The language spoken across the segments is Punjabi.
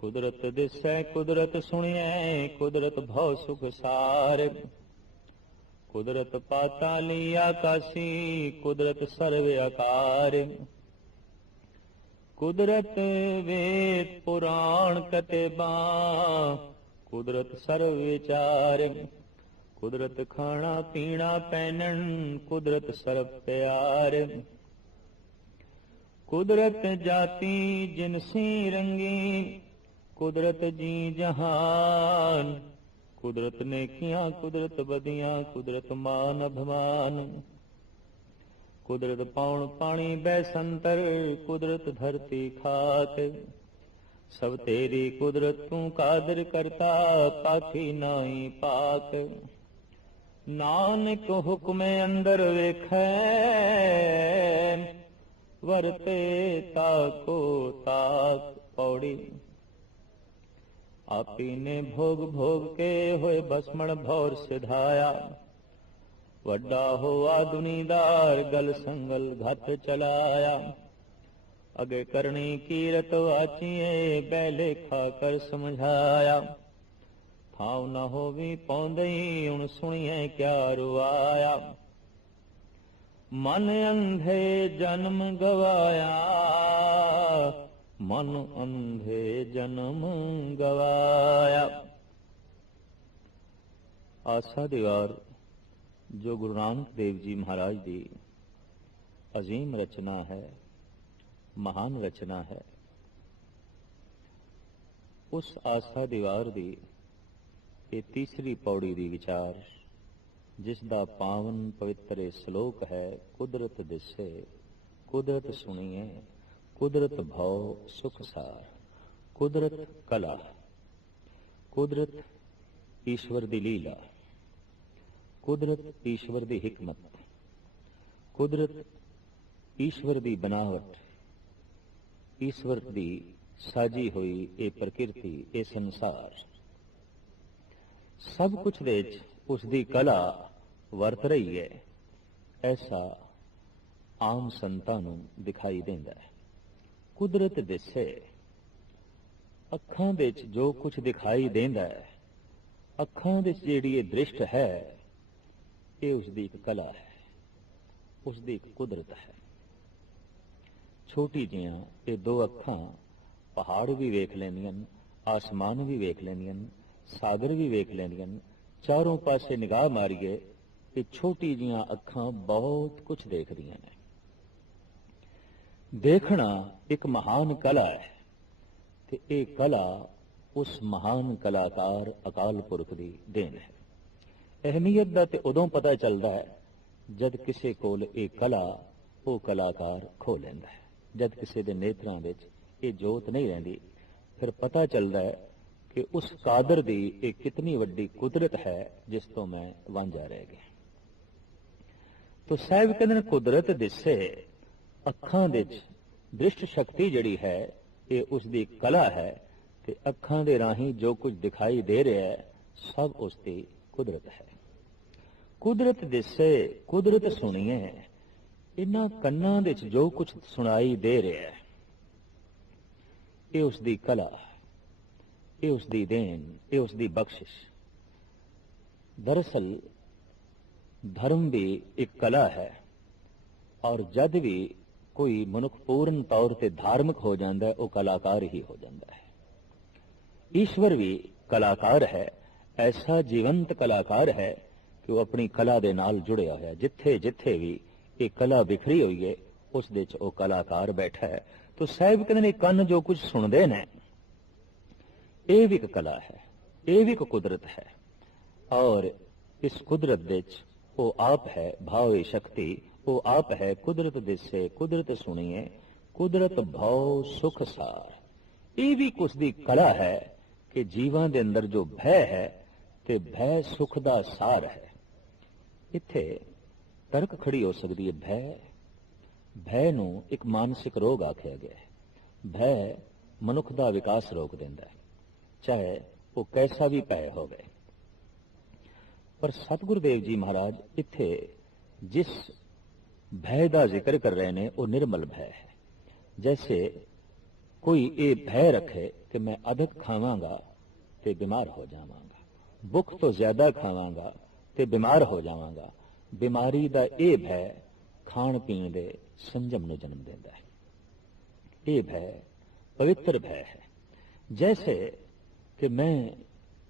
ਕੁਦਰਤ ਦਿਸੈ ਕੁਦਰਤ ਸੁਣਿਐ ਕੁਦਰਤ ਭਉ ਸੁਖ ਸਾਰ ਕੁਦਰਤ ਪਾਤਾਲੀ ਆਕਾਸੀ ਕੁਦਰਤ ਸਰਵ ਆਕਾਰ ਕੁਦਰਤ ਵੇਦ ਪੁਰਾਣ ਕਤੇਬਾ ਕੁਦਰਤ ਸਰਵ ਵਿਚਾਰ ਕੁਦਰਤ ਖਾਣਾ ਪੀਣਾ ਪੈਣਨ ਕੁਦਰਤ ਸਰਬ ਪਿਆਰ ਕੁਦਰਤ ਜਾਤੀ ਜਿਨਸੀ ਰੰਗੀ ਕੁਦਰਤ ਜੀ ਜਹਾਨ ਕੁਦਰਤ ਨੇ ਕੀਆਂ ਕੁਦਰਤ ਬਦੀਆਂ ਕੁਦਰਤ ਮਾਨ ਅਭਮਾਨ ਕੁਦਰਤ ਪਾਉਣ ਪਾਣੀ ਬੈ ਸੰਤਰ ਕੁਦਰਤ ਧਰਤੀ ਖਾਤ ਸਭ ਤੇਰੀ ਕੁਦਰਤ ਤੂੰ ਕਾਦਰ ਕਰਤਾ ਪਾਖੀ ਨਹੀਂ ਪਾਕ ਨਾਨਕ ਹੁਕਮੇ ਅੰਦਰ ਵੇਖੈ ਵਰਤੇ ਤਾ ਕੋ ਤਾਕ ਪੌੜੀ ਆਪੀ ਨੇ ਭੋਗ ਭੋਗ ਕੇ ਹੋਏ ਬਸਮਣ ਭੌਰ ਸਿਧਾਇਆ ਵੱਡਾ ਹੋਆ ਦੁਨੀਦਾਰ ਗਲ ਸੰਗਲ ਘਤ ਚਲਾਇਆ ਅਗੇ ਕਰਨੀ ਕੀਰਤ ਆਚੀਏ ਬੈਲੇ ਖਾ ਕਰ ਸਮਝਾਇਆ ਥਾਉ ਨ ਹੋਵੀ ਪੌਂਦਈ ਹੁਣ ਸੁਣੀਐ ਕਿਆ ਰੁਆਇਆ ਮਨ ਅੰਧੇ ਜਨਮ ਗਵਾਇਆ ਮਨ ਅੰਧੇ ਜਨਮ ਗਵਾਇਆ ਆਸਾ ਦੀਵਾਰ ਜੋ ਗੁਰੂ ਨਾਨਕ ਦੇਵ ਜੀ ਮਹਾਰਾਜ ਦੀ عظیم ਰਚਨਾ ਹੈ ਮਹਾਨ ਰਚਨਾ ਹੈ ਉਸ ਆਸਾ ਦੀਵਾਰ ਦੀ ਇਹ ਤੀਸਰੀ ਪੌੜੀ ਦੀ ਵਿਚਾਰ ਜਿਸ ਦਾ ਪਾਵਨ ਪਵਿੱਤਰ ਸ਼ਲੋਕ ਹੈ ਕੁਦਰਤ ਦਿਸੇ ਕੁਦਰਤ ਸੁਣੀਏ ਕੁਦਰਤ ਭਉ ਸੁਖਸਾਰ ਕੁਦਰਤ ਕਲਾ ਕੁਦਰਤ ਈਸ਼ਵਰ ਦੀ ਲੀਲਾ ਕੁਦਰਤ ਈਸ਼ਵਰ ਦੀ ਹਕਮਤ ਕੁਦਰਤ ਈਸ਼ਵਰ ਦੀ ਬਨਾਵਟ ਈਸ਼ਵਰ ਦੀ ਸਾਜੀ ਹੋਈ ਇਹ ਪ੍ਰਕਿਰਤੀ ਇਹ ਸੰਸਾਰ ਸਭ ਕੁਝ ਵਿੱਚ ਉਸ ਦੀ ਕਲਾ ਵਰਤ ਰਹੀ ਹੈ ਐਸਾ ਆਮ ਸੰਤਾਂ ਨੂੰ ਦਿਖਾਈ ਦਿੰਦਾ ਹੈ ਕੁਦਰਤ ਦਿਸੇ ਅੱਖਾਂ ਵਿੱਚ ਜੋ ਕੁਝ ਦਿਖਾਈ ਦਿੰਦਾ ਹੈ ਅੱਖਾਂ ਵਿੱਚ ਜਿਹੜੀ ਇਹ ਦ੍ਰਿਸ਼ਟ ਹੈ ਇਹ ਉਸ ਦੀ ਇੱਕ ਕਲਾ ਹੈ ਉਸ ਦੀ ਇੱਕ ਕੁਦਰਤ ਹੈ ਛੋਟੀ ਜੀਆਂ ਇਹ ਦੋ ਅੱਖਾਂ ਪਹਾੜ ਵੀ ਵੇਖ ਲੈਂਦੀਆਂ ਨੇ ਆਸਮਾਨ ਵੀ ਵੇਖ ਲੈਂਦੀਆਂ ਨੇ ਸਾਗਰ ਵੀ ਵੇਖ ਲੈਂਦੀਆਂ ਨੇ ਚਾਰੋਂ ਪਾਸੇ ਨਿਗਾਹ ਮਾਰੀਏ ਇਹ ਛੋਟੀ ਜੀਆਂ ਅੱਖਾਂ ਬਹੁਤ ਕੁਝ ਦੇਖਦੀਆਂ ਨੇ ਦੇਖਣਾ ਇੱਕ ਮਹਾਨ ਕਲਾ ਹੈ ਤੇ ਇਹ ਕਲਾ ਉਸ ਮਹਾਨ ਕਲਾਕਾਰ ਅਕਾਲ ਪੁਰਖ ਦੀ ਦੇਣ ਹੈ ਅਹਿਮੀਅਤ ਦਾ ਤੇ ਉਦੋਂ ਪਤਾ ਚੱਲਦਾ ਹੈ ਜਦ ਕਿਸੇ ਕੋਲ ਇਹ ਕਲਾ ਉਹ ਕਲਾਕਾਰ ਖੋ ਲੈਂਦਾ ਹੈ ਜਦ ਕਿਸੇ ਦੇ ਨੇਤਰਾਂ ਵਿੱਚ ਇਹ ਜੋਤ ਨਹੀਂ ਰਹਿੰਦੀ ਫਿਰ ਪਤਾ ਚੱਲਦਾ ਹੈ ਕਿ ਉਸ ਕਾਦਰ ਦੀ ਇਹ ਕਿਤਨੀ ਵੱਡੀ ਕੁਦਰਤ ਹੈ ਜਿਸ ਤੋਂ ਮੈਂ ਵਾਂਝਾ ਰਹਿ ਗਿਆ ਤੋ ਸਾਹਿਬ ਕਹਿੰਦੇ ਨੇ ਕੁਦਰਤ ਦਿਸੇ ਅੱਖਾਂ ਦੇ ਵਿੱਚ ਦ੍ਰਿਸ਼ਟ ਸ਼ਕਤੀ ਜਿਹੜੀ ਹੈ ਇਹ ਉਸ ਦੀ ਕਲਾ ਹੈ ਤੇ ਅੱਖਾਂ ਦੇ ਰਾਹੀਂ ਜੋ ਕੁਝ ਦਿਖਾਈ ਦੇ ਰਿਹਾ ਹੈ ਸਭ ਉਸ ਦੀ ਕੁਦਰਤ ਹੈ ਕੁਦਰਤ ਦਿਸੇ ਕੁਦਰਤ ਸੁਣੀਏ ਇਨ੍ਹਾਂ ਕੰਨਾਂ ਦੇ ਵਿੱਚ ਜੋ ਕੁਝ ਸੁਣਾਈ ਦੇ ਰਿਹਾ ਹੈ ਇਹ ਉਸ ਦੀ ਕਲਾ ਇਹ ਉਸ ਦੀ ਦੇਣ ਇਹ ਉਸ ਦੀ ਬਖਸ਼ਿਸ਼ ਦਰਸਲ ਧਰਮ ਵੀ ਇੱਕ ਕਲਾ ਹੈ ਔਰ ਜਦ ਵੀ ਕੋਈ ਮਨੁੱਖ ਪੂਰਨ ਤੌਰ ਤੇ ਧਾਰਮਿਕ ਹੋ ਜਾਂਦਾ ਹੈ ਉਹ ਕਲਾਕਾਰ ਹੀ ਹੋ ਜਾਂਦਾ ਹੈ ਈਸ਼ਵਰ ਵੀ ਕਲਾਕਾਰ ਹੈ ਐਸਾ ਜੀਵੰਤ ਕਲਾਕਾਰ ਹੈ ਕਿ ਉਹ ਆਪਣੀ ਕਲਾ ਦੇ ਨਾਲ ਜੁੜਿਆ ਹੋਇਆ ਜਿੱਥੇ ਜਿੱਥੇ ਵੀ ਇਹ ਕਲਾ ਵਿਖਰੀ ਹੋਈ ਹੈ ਉਸ ਦੇ ਵਿੱਚ ਉਹ ਕਲਾਕਾਰ ਬੈਠਾ ਹੈ ਤੋ ਸਾਹਿਬ ਕਹਿੰਦੇ ਨੇ ਕੰਨ ਜੋ ਕੁਝ ਸੁਣਦੇ ਨੇ ਇਹ ਵੀ ਇੱਕ ਕਲਾ ਹੈ ਇਹ ਵੀ ਇੱਕ ਕੁਦਰਤ ਹੈ ਔਰ ਇਸ ਕੁਦਰਤ ਦੇ ਵਿੱਚ ਉਹ ਆਪ ਹੈ ਭਾਵੇ ਸ਼ਕਤੀ ਉਹ ਆਪ ਹੈ ਕੁਦਰਤ ਦੇਸੇ ਕੁਦਰਤ ਸੁਣੀਏ ਕੁਦਰਤ ਭਉ ਸੁਖ ਸਾਰ ਇਹ ਵੀ ਕੁਛ ਦੀ ਕਲਾ ਹੈ ਕਿ ਜੀਵਾਂ ਦੇ ਅੰਦਰ ਜੋ ਭੈ ਹੈ ਤੇ ਭੈ ਸੁਖ ਦਾ ਸਾਰ ਹੈ ਇੱਥੇ ਤਰਕ ਖੜੀ ਹੋ ਸਕਦੀ ਹੈ ਭੈ ਭੈ ਨੂੰ ਇੱਕ ਮਾਨਸਿਕ ਰੋਗ ਆਖਿਆ ਗਿਆ ਹੈ ਭੈ ਮਨੁੱਖ ਦਾ ਵਿਕਾਸ ਰੋਕ ਦਿੰਦਾ ਹੈ ਚਾਹੇ ਉਹ ਕੈਸਾ ਵੀ ਪੈ ਹੋਵੇ ਪਰ ਸਤਿਗੁਰੂ ਦੇਵ ਜੀ ਮਹਾਰਾਜ ਇੱਥੇ ਜਿਸ ਭੈ ਦਾ ਜ਼ਿਕਰ ਕਰ ਰਹੇ ਨੇ ਉਹ ਨਿਰਮਲ ਭੈ ਹੈ ਜੈਸੇ ਕੋਈ ਇਹ ਭੈ ਰੱਖੇ ਕਿ ਮੈਂ ਅਧਿਕ ਖਾਵਾਂਗਾ ਤੇ ਬਿਮਾਰ ਹੋ ਜਾਵਾਂਗਾ ਭੁੱਖ ਤੋਂ ਜ਼ਿਆਦਾ ਖਾਵਾਂਗਾ ਤੇ ਬਿਮਾਰ ਹੋ ਜਾਵਾਂਗਾ ਬਿਮਾਰੀ ਦਾ ਇਹ ਭੈ ਖਾਣ ਪੀਣ ਦੇ ਸੰਜਮ ਨੂੰ ਜਨਮ ਦਿੰਦਾ ਹੈ ਇਹ ਭੈ ਪਵਿੱਤਰ ਭੈ ਹੈ ਜੈਸੇ ਕਿ ਮੈਂ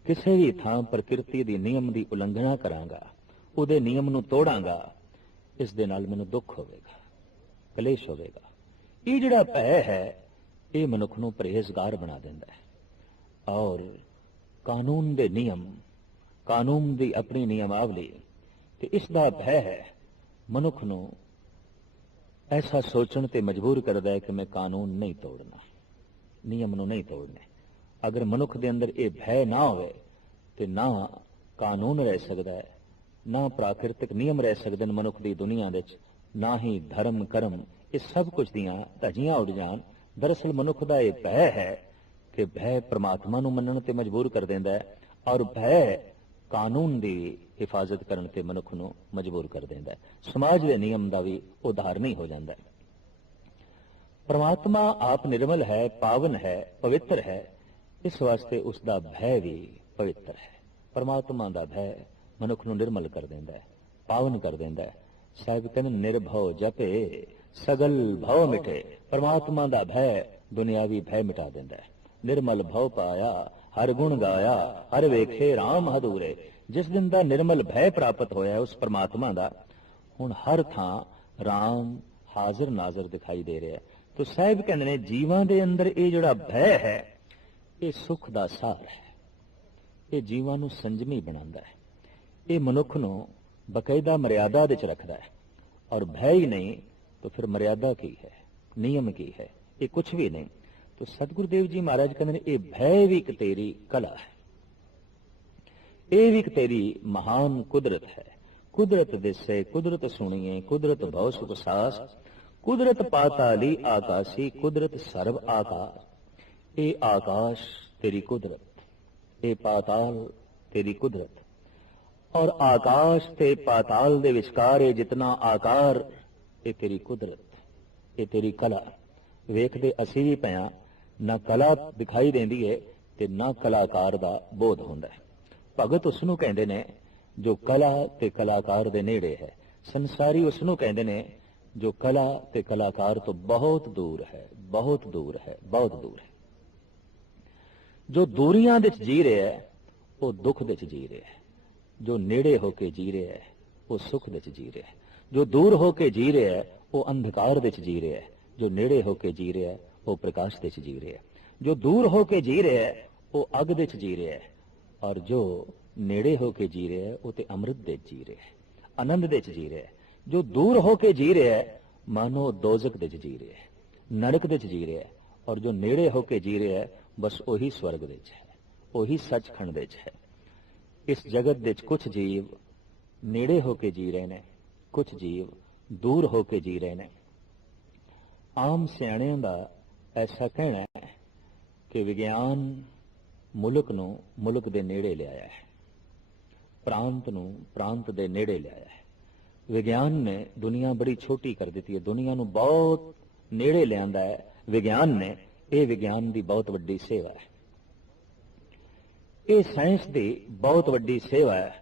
ਕਿਸੇ ਵੀ ਥਾਂ ਪ੍ਰਕਿਰਤੀ ਦੇ ਨਿਯਮ ਦੀ ਉਲੰਘਣਾ ਕਰਾਂਗਾ ਉਹਦੇ ਨਿਯਮ ਨੂੰ ਤੋੜਾਂਗਾ ਇਸ ਦੇ ਨਾਲ ਮੈਨੂੰ ਦੁੱਖ ਹੋਵੇਗਾ ਕਲੇਸ਼ ਹੋਵੇਗਾ ਇਹ ਜਿਹੜਾ ਭੈ ਹੈ ਇਹ ਮਨੁੱਖ ਨੂੰ ਪਰਹੇਜ਼ਗਾਰ ਬਣਾ ਦਿੰਦਾ ਹੈ ਔਰ ਕਾਨੂੰਨ ਦੇ ਨਿਯਮ ਕਾਨੂੰਨ ਦੀ ਆਪਣੀ ਨਿਯਮਾਵਲੀ ਤੇ ਇਸ ਦਾ ਭੈ ਹੈ ਮਨੁੱਖ ਨੂੰ ਐਸਾ ਸੋਚਣ ਤੇ ਮਜਬੂਰ ਕਰਦਾ ਹੈ ਕਿ ਮੈਂ ਕਾਨੂੰਨ ਨਹੀਂ ਤੋੜਨਾ ਨਿਯਮ ਨੂੰ ਨਹੀਂ ਤੋੜਨਾ ਅਗਰ ਮਨੁੱਖ ਦੇ ਅੰਦਰ ਇਹ ਭੈ ਨਾ ਹੋਵੇ ਤੇ ਨਾ ਕਾਨੂੰਨ ਰਹਿ ਸਕਦਾ ਹੈ ਨਾ ਪ੍ਰਾਕਿਰਤਿਕ ਨਿਯਮ ਰਹਿ ਸਕਦੇ ਨ ਮਨੁੱਖ ਦੀ ਦੁਨੀਆ ਵਿੱਚ ਨਾ ਹੀ ਧਰਮ ਕਰਮ ਇਹ ਸਭ ਕੁਝ ਦੀਆਂ ਧਜੀਆਂ ਉੱਡ ਜਾਣ ਦਰਅਸਲ ਮਨੁੱਖ ਦਾ ਇਹ ਭੈ ਹੈ ਕਿ ਭੈ ਪ੍ਰਮਾਤਮਾ ਨੂੰ ਮੰਨਣ ਤੇ ਮਜਬੂਰ ਕਰ ਦਿੰਦਾ ਹੈ ਔਰ ਭੈ ਕਾਨੂੰਨ ਦੀ ਹਿਫਾਜ਼ਤ ਕਰਨ ਤੇ ਮਨੁੱਖ ਨੂੰ ਮਜਬੂਰ ਕਰ ਦਿੰਦਾ ਹੈ ਸਮਾਜ ਦੇ ਨਿਯਮ ਦਾ ਵੀ ਉਦਾਹਰਣ ਹੀ ਹੋ ਜਾਂਦਾ ਹੈ ਪਰਮਾਤਮਾ ਆਪ ਨਿਰਮਲ ਹੈ ਪਾਵਨ ਹੈ ਪਵਿੱਤਰ ਹੈ ਇਸ ਵਾਸਤੇ ਉਸ ਦਾ ਭੈ ਵੀ ਪਵਿੱਤਰ ਹੈ ਪਰਮਾਤਮਾ ਦਾ ਭੈ ਮਨੁੱਖ ਨੂੰ ਨਿਰਮਲ ਕਰ ਦਿੰਦਾ ਹੈ ਪਾਵਨ ਕਰ ਦਿੰਦਾ ਹੈ ਸਾਹਿਬ ਕਹਿੰਦੇ ਨਿਰਭਉ ਜਪੇ ਸਗਲ ਭਉ ਮਿਟੇ ਪਰਮਾਤਮਾ ਦਾ ਭੈ ਦੁਨਿਆਵੀ ਭੈ ਮਿਟਾ ਦਿੰਦਾ ਹੈ ਨਿਰਮਲ ਭਉ ਪਾਇਆ ਹਰ ਗੁਣ ਗਾਇਆ ਹਰ ਵੇਖੇ RAM ਹਦੂਰੇ ਜਿਸ ਦਿਨ ਦਾ ਨਿਰਮਲ ਭੈ ਪ੍ਰਾਪਤ ਹੋਇਆ ਉਸ ਪਰਮਾਤਮਾ ਦਾ ਹੁਣ ਹਰ ਥਾਂ RAM ਹਾਜ਼ਰ ਨਾਜ਼ਰ ਦਿਖਾਈ ਦੇ ਰਿਹਾ ਤੋ ਸਾਹਿਬ ਕਹਿੰਦੇ ਨੇ ਜੀਵਾਂ ਦੇ ਅੰਦਰ ਇਹ ਜਿਹੜਾ ਭੈ ਹੈ ਇਹ ਸੁਖ ਦਾ ਸਾਰ ਹੈ ਇਹ ਜੀਵਾਂ ਨੂੰ ਸੰਜਮੀ ਬਣਾਉਂਦਾ ਹੈ ਇਹ ਮਨੁੱਖ ਨੂੰ ਬਕਾਇਦਾ ਮਰਿਆਦਾ ਦੇ ਚ ਰੱਖਦਾ ਹੈ ਔਰ ਭੈ ਹੀ ਨਹੀਂ ਤਾਂ ਫਿਰ ਮਰਿਆਦਾ ਕੀ ਹੈ ਨਿਯਮ ਕੀ ਹੈ ਇਹ ਕੁਝ ਵੀ ਨਹੀਂ ਤਾਂ ਸਤਿਗੁਰਦੇਵ ਜੀ ਮਹਾਰਾਜ ਕਹਿੰਦੇ ਨੇ ਇਹ ਭੈ ਵੀ ਇੱਕ ਤੇਰੀ ਕਲਾ ਹੈ ਇਹ ਵੀ ਇੱਕ ਤੇਰੀ ਮਹਾਨ ਕੁਦਰਤ ਹੈ ਕੁਦਰਤ ਦਿਸੇ ਕੁਦਰਤ ਸੁਣੀਏ ਕੁਦਰਤ ਬਹੁ ਸੁਖ ਸਾਸ ਕੁਦਰਤ ਪਾਤਾਲੀ ਆਕਾਸ਼ੀ ਕੁਦਰਤ ਸਰਬ ਆਕਾਸ਼ ਇਹ ਆਕਾਸ਼ ਤੇਰੀ ਕੁਦਰਤ ਇਹ ਪਾਤਾਲ ਤੇਰੀ ਕੁਦਰਤ ਔਰ ਆਕਾਸ਼ ਤੇ ਪਾਤਾਲ ਦੇ ਵਿਚਕਾਰ ਇਹ ਜਿਤਨਾ ਆਕਾਰ ਇਹ ਤੇਰੀ ਕੁਦਰਤ ਇਹ ਤੇਰੀ ਕਲਾ ਵੇਖਦੇ ਅਸੀਂ ਵੀ ਪਿਆ ਨਾ ਕਲਾ ਦਿਖਾਈ ਦਿੰਦੀ ਏ ਤੇ ਨਾ ਕਲਾਕਾਰ ਦਾ ਬੋਧ ਹੁੰਦਾ ਹੈ ਭਗਤ ਉਸ ਨੂੰ ਕਹਿੰਦੇ ਨੇ ਜੋ ਕਲਾ ਤੇ ਕਲਾਕਾਰ ਦੇ ਨੇੜੇ ਹੈ ਸੰਸਾਰੀ ਉਸ ਨੂੰ ਕਹਿੰਦੇ ਨੇ ਜੋ ਕਲਾ ਤੇ ਕਲਾਕਾਰ ਤੋਂ ਬਹੁਤ ਦੂਰ ਹੈ ਬਹੁਤ ਦੂਰ ਹੈ ਬਹੁਤ ਦੂਰ ਹੈ ਜੋ ਦੂਰੀਆਂ ਦੇ ਵਿੱਚ ਜੀ ਰਿਹਾ ਹੈ ਉਹ ਦੁੱਖ ਦੇ ਵਿੱਚ ਜੀ ਰਿਹਾ ਹੈ ਜੋ ਨੇੜੇ ਹੋ ਕੇ ਜੀ ਰਿਹਾ ਹੈ ਉਹ ਸੁਖ ਵਿੱਚ ਜੀ ਰਿਹਾ ਹੈ ਜੋ ਦੂਰ ਹੋ ਕੇ ਜੀ ਰਿਹਾ ਹੈ ਉਹ ਅੰਧਕਾਰ ਵਿੱਚ ਜੀ ਰਿਹਾ ਹੈ ਜੋ ਨੇੜੇ ਹੋ ਕੇ ਜੀ ਰਿਹਾ ਹੈ ਉਹ ਪ੍ਰਕਾਸ਼ ਵਿੱਚ ਜੀ ਰਿਹਾ ਹੈ ਜੋ ਦੂਰ ਹੋ ਕੇ ਜੀ ਰਿਹਾ ਹੈ ਉਹ ਅਗ ਵਿੱਚ ਜੀ ਰਿਹਾ ਹੈ ਔਰ ਜੋ ਨੇੜੇ ਹੋ ਕੇ ਜੀ ਰਿਹਾ ਹੈ ਉਹ ਤੇ ਅੰਮ੍ਰਿਤ ਵਿੱਚ ਜੀ ਰਿਹਾ ਹੈ ਆਨੰਦ ਵਿੱਚ ਜੀ ਰਿਹਾ ਹੈ ਜੋ ਦੂਰ ਹੋ ਕੇ ਜੀ ਰਿਹਾ ਹੈ ਮਾਨੋ ਦੋਜ਼ਖ ਵਿੱਚ ਜੀ ਰਿਹਾ ਹੈ ਨਰਕ ਵਿੱਚ ਜੀ ਰਿਹਾ ਹੈ ਔਰ ਜੋ ਨੇੜੇ ਹੋ ਕੇ ਜੀ ਰਿਹਾ ਹੈ ਬਸ ਉਹੀ ਸਵਰਗ ਵਿੱਚ ਹੈ ਉਹੀ ਸੱਚਖੰਡ ਵਿੱਚ ਹੈ ਇਸ ਜਗਤ ਦੇ ਵਿੱਚ ਕੁਝ ਜੀਵ ਨੇੜੇ ਹੋ ਕੇ ਜੀ ਰਹੇ ਨੇ ਕੁਝ ਜੀਵ ਦੂਰ ਹੋ ਕੇ ਜੀ ਰਹੇ ਨੇ ਆਮ ਸਿਆਣਿਆਂ ਦਾ ਐਸਾ ਕਹਿਣਾ ਹੈ ਕਿ ਵਿਗਿਆਨ ਮੁਲਕ ਨੂੰ ਮੁਲਕ ਦੇ ਨੇੜੇ ਲਿਆਇਆ ਹੈ ਪ੍ਰਾਂਤ ਨੂੰ ਪ੍ਰਾਂਤ ਦੇ ਨੇੜੇ ਲਿਆਇਆ ਹੈ ਵਿਗਿਆਨ ਨੇ ਦੁਨੀਆ ਬੜੀ ਛੋਟੀ ਕਰ ਦਿੱਤੀ ਹੈ ਦੁਨੀਆ ਨੂੰ ਬਹੁਤ ਨੇੜੇ ਲਿਆਂਦਾ ਹੈ ਵਿਗਿਆਨ ਨੇ ਇਹ ਵਿਗਿਆਨ ਦੀ ਬਹੁਤ ਵੱਡੀ ਸੇਵਾ ਹੈ ਇਹ ਸਾਇੰਸ ਦੀ ਬਹੁਤ ਵੱਡੀ ਸੇਵਾ ਹੈ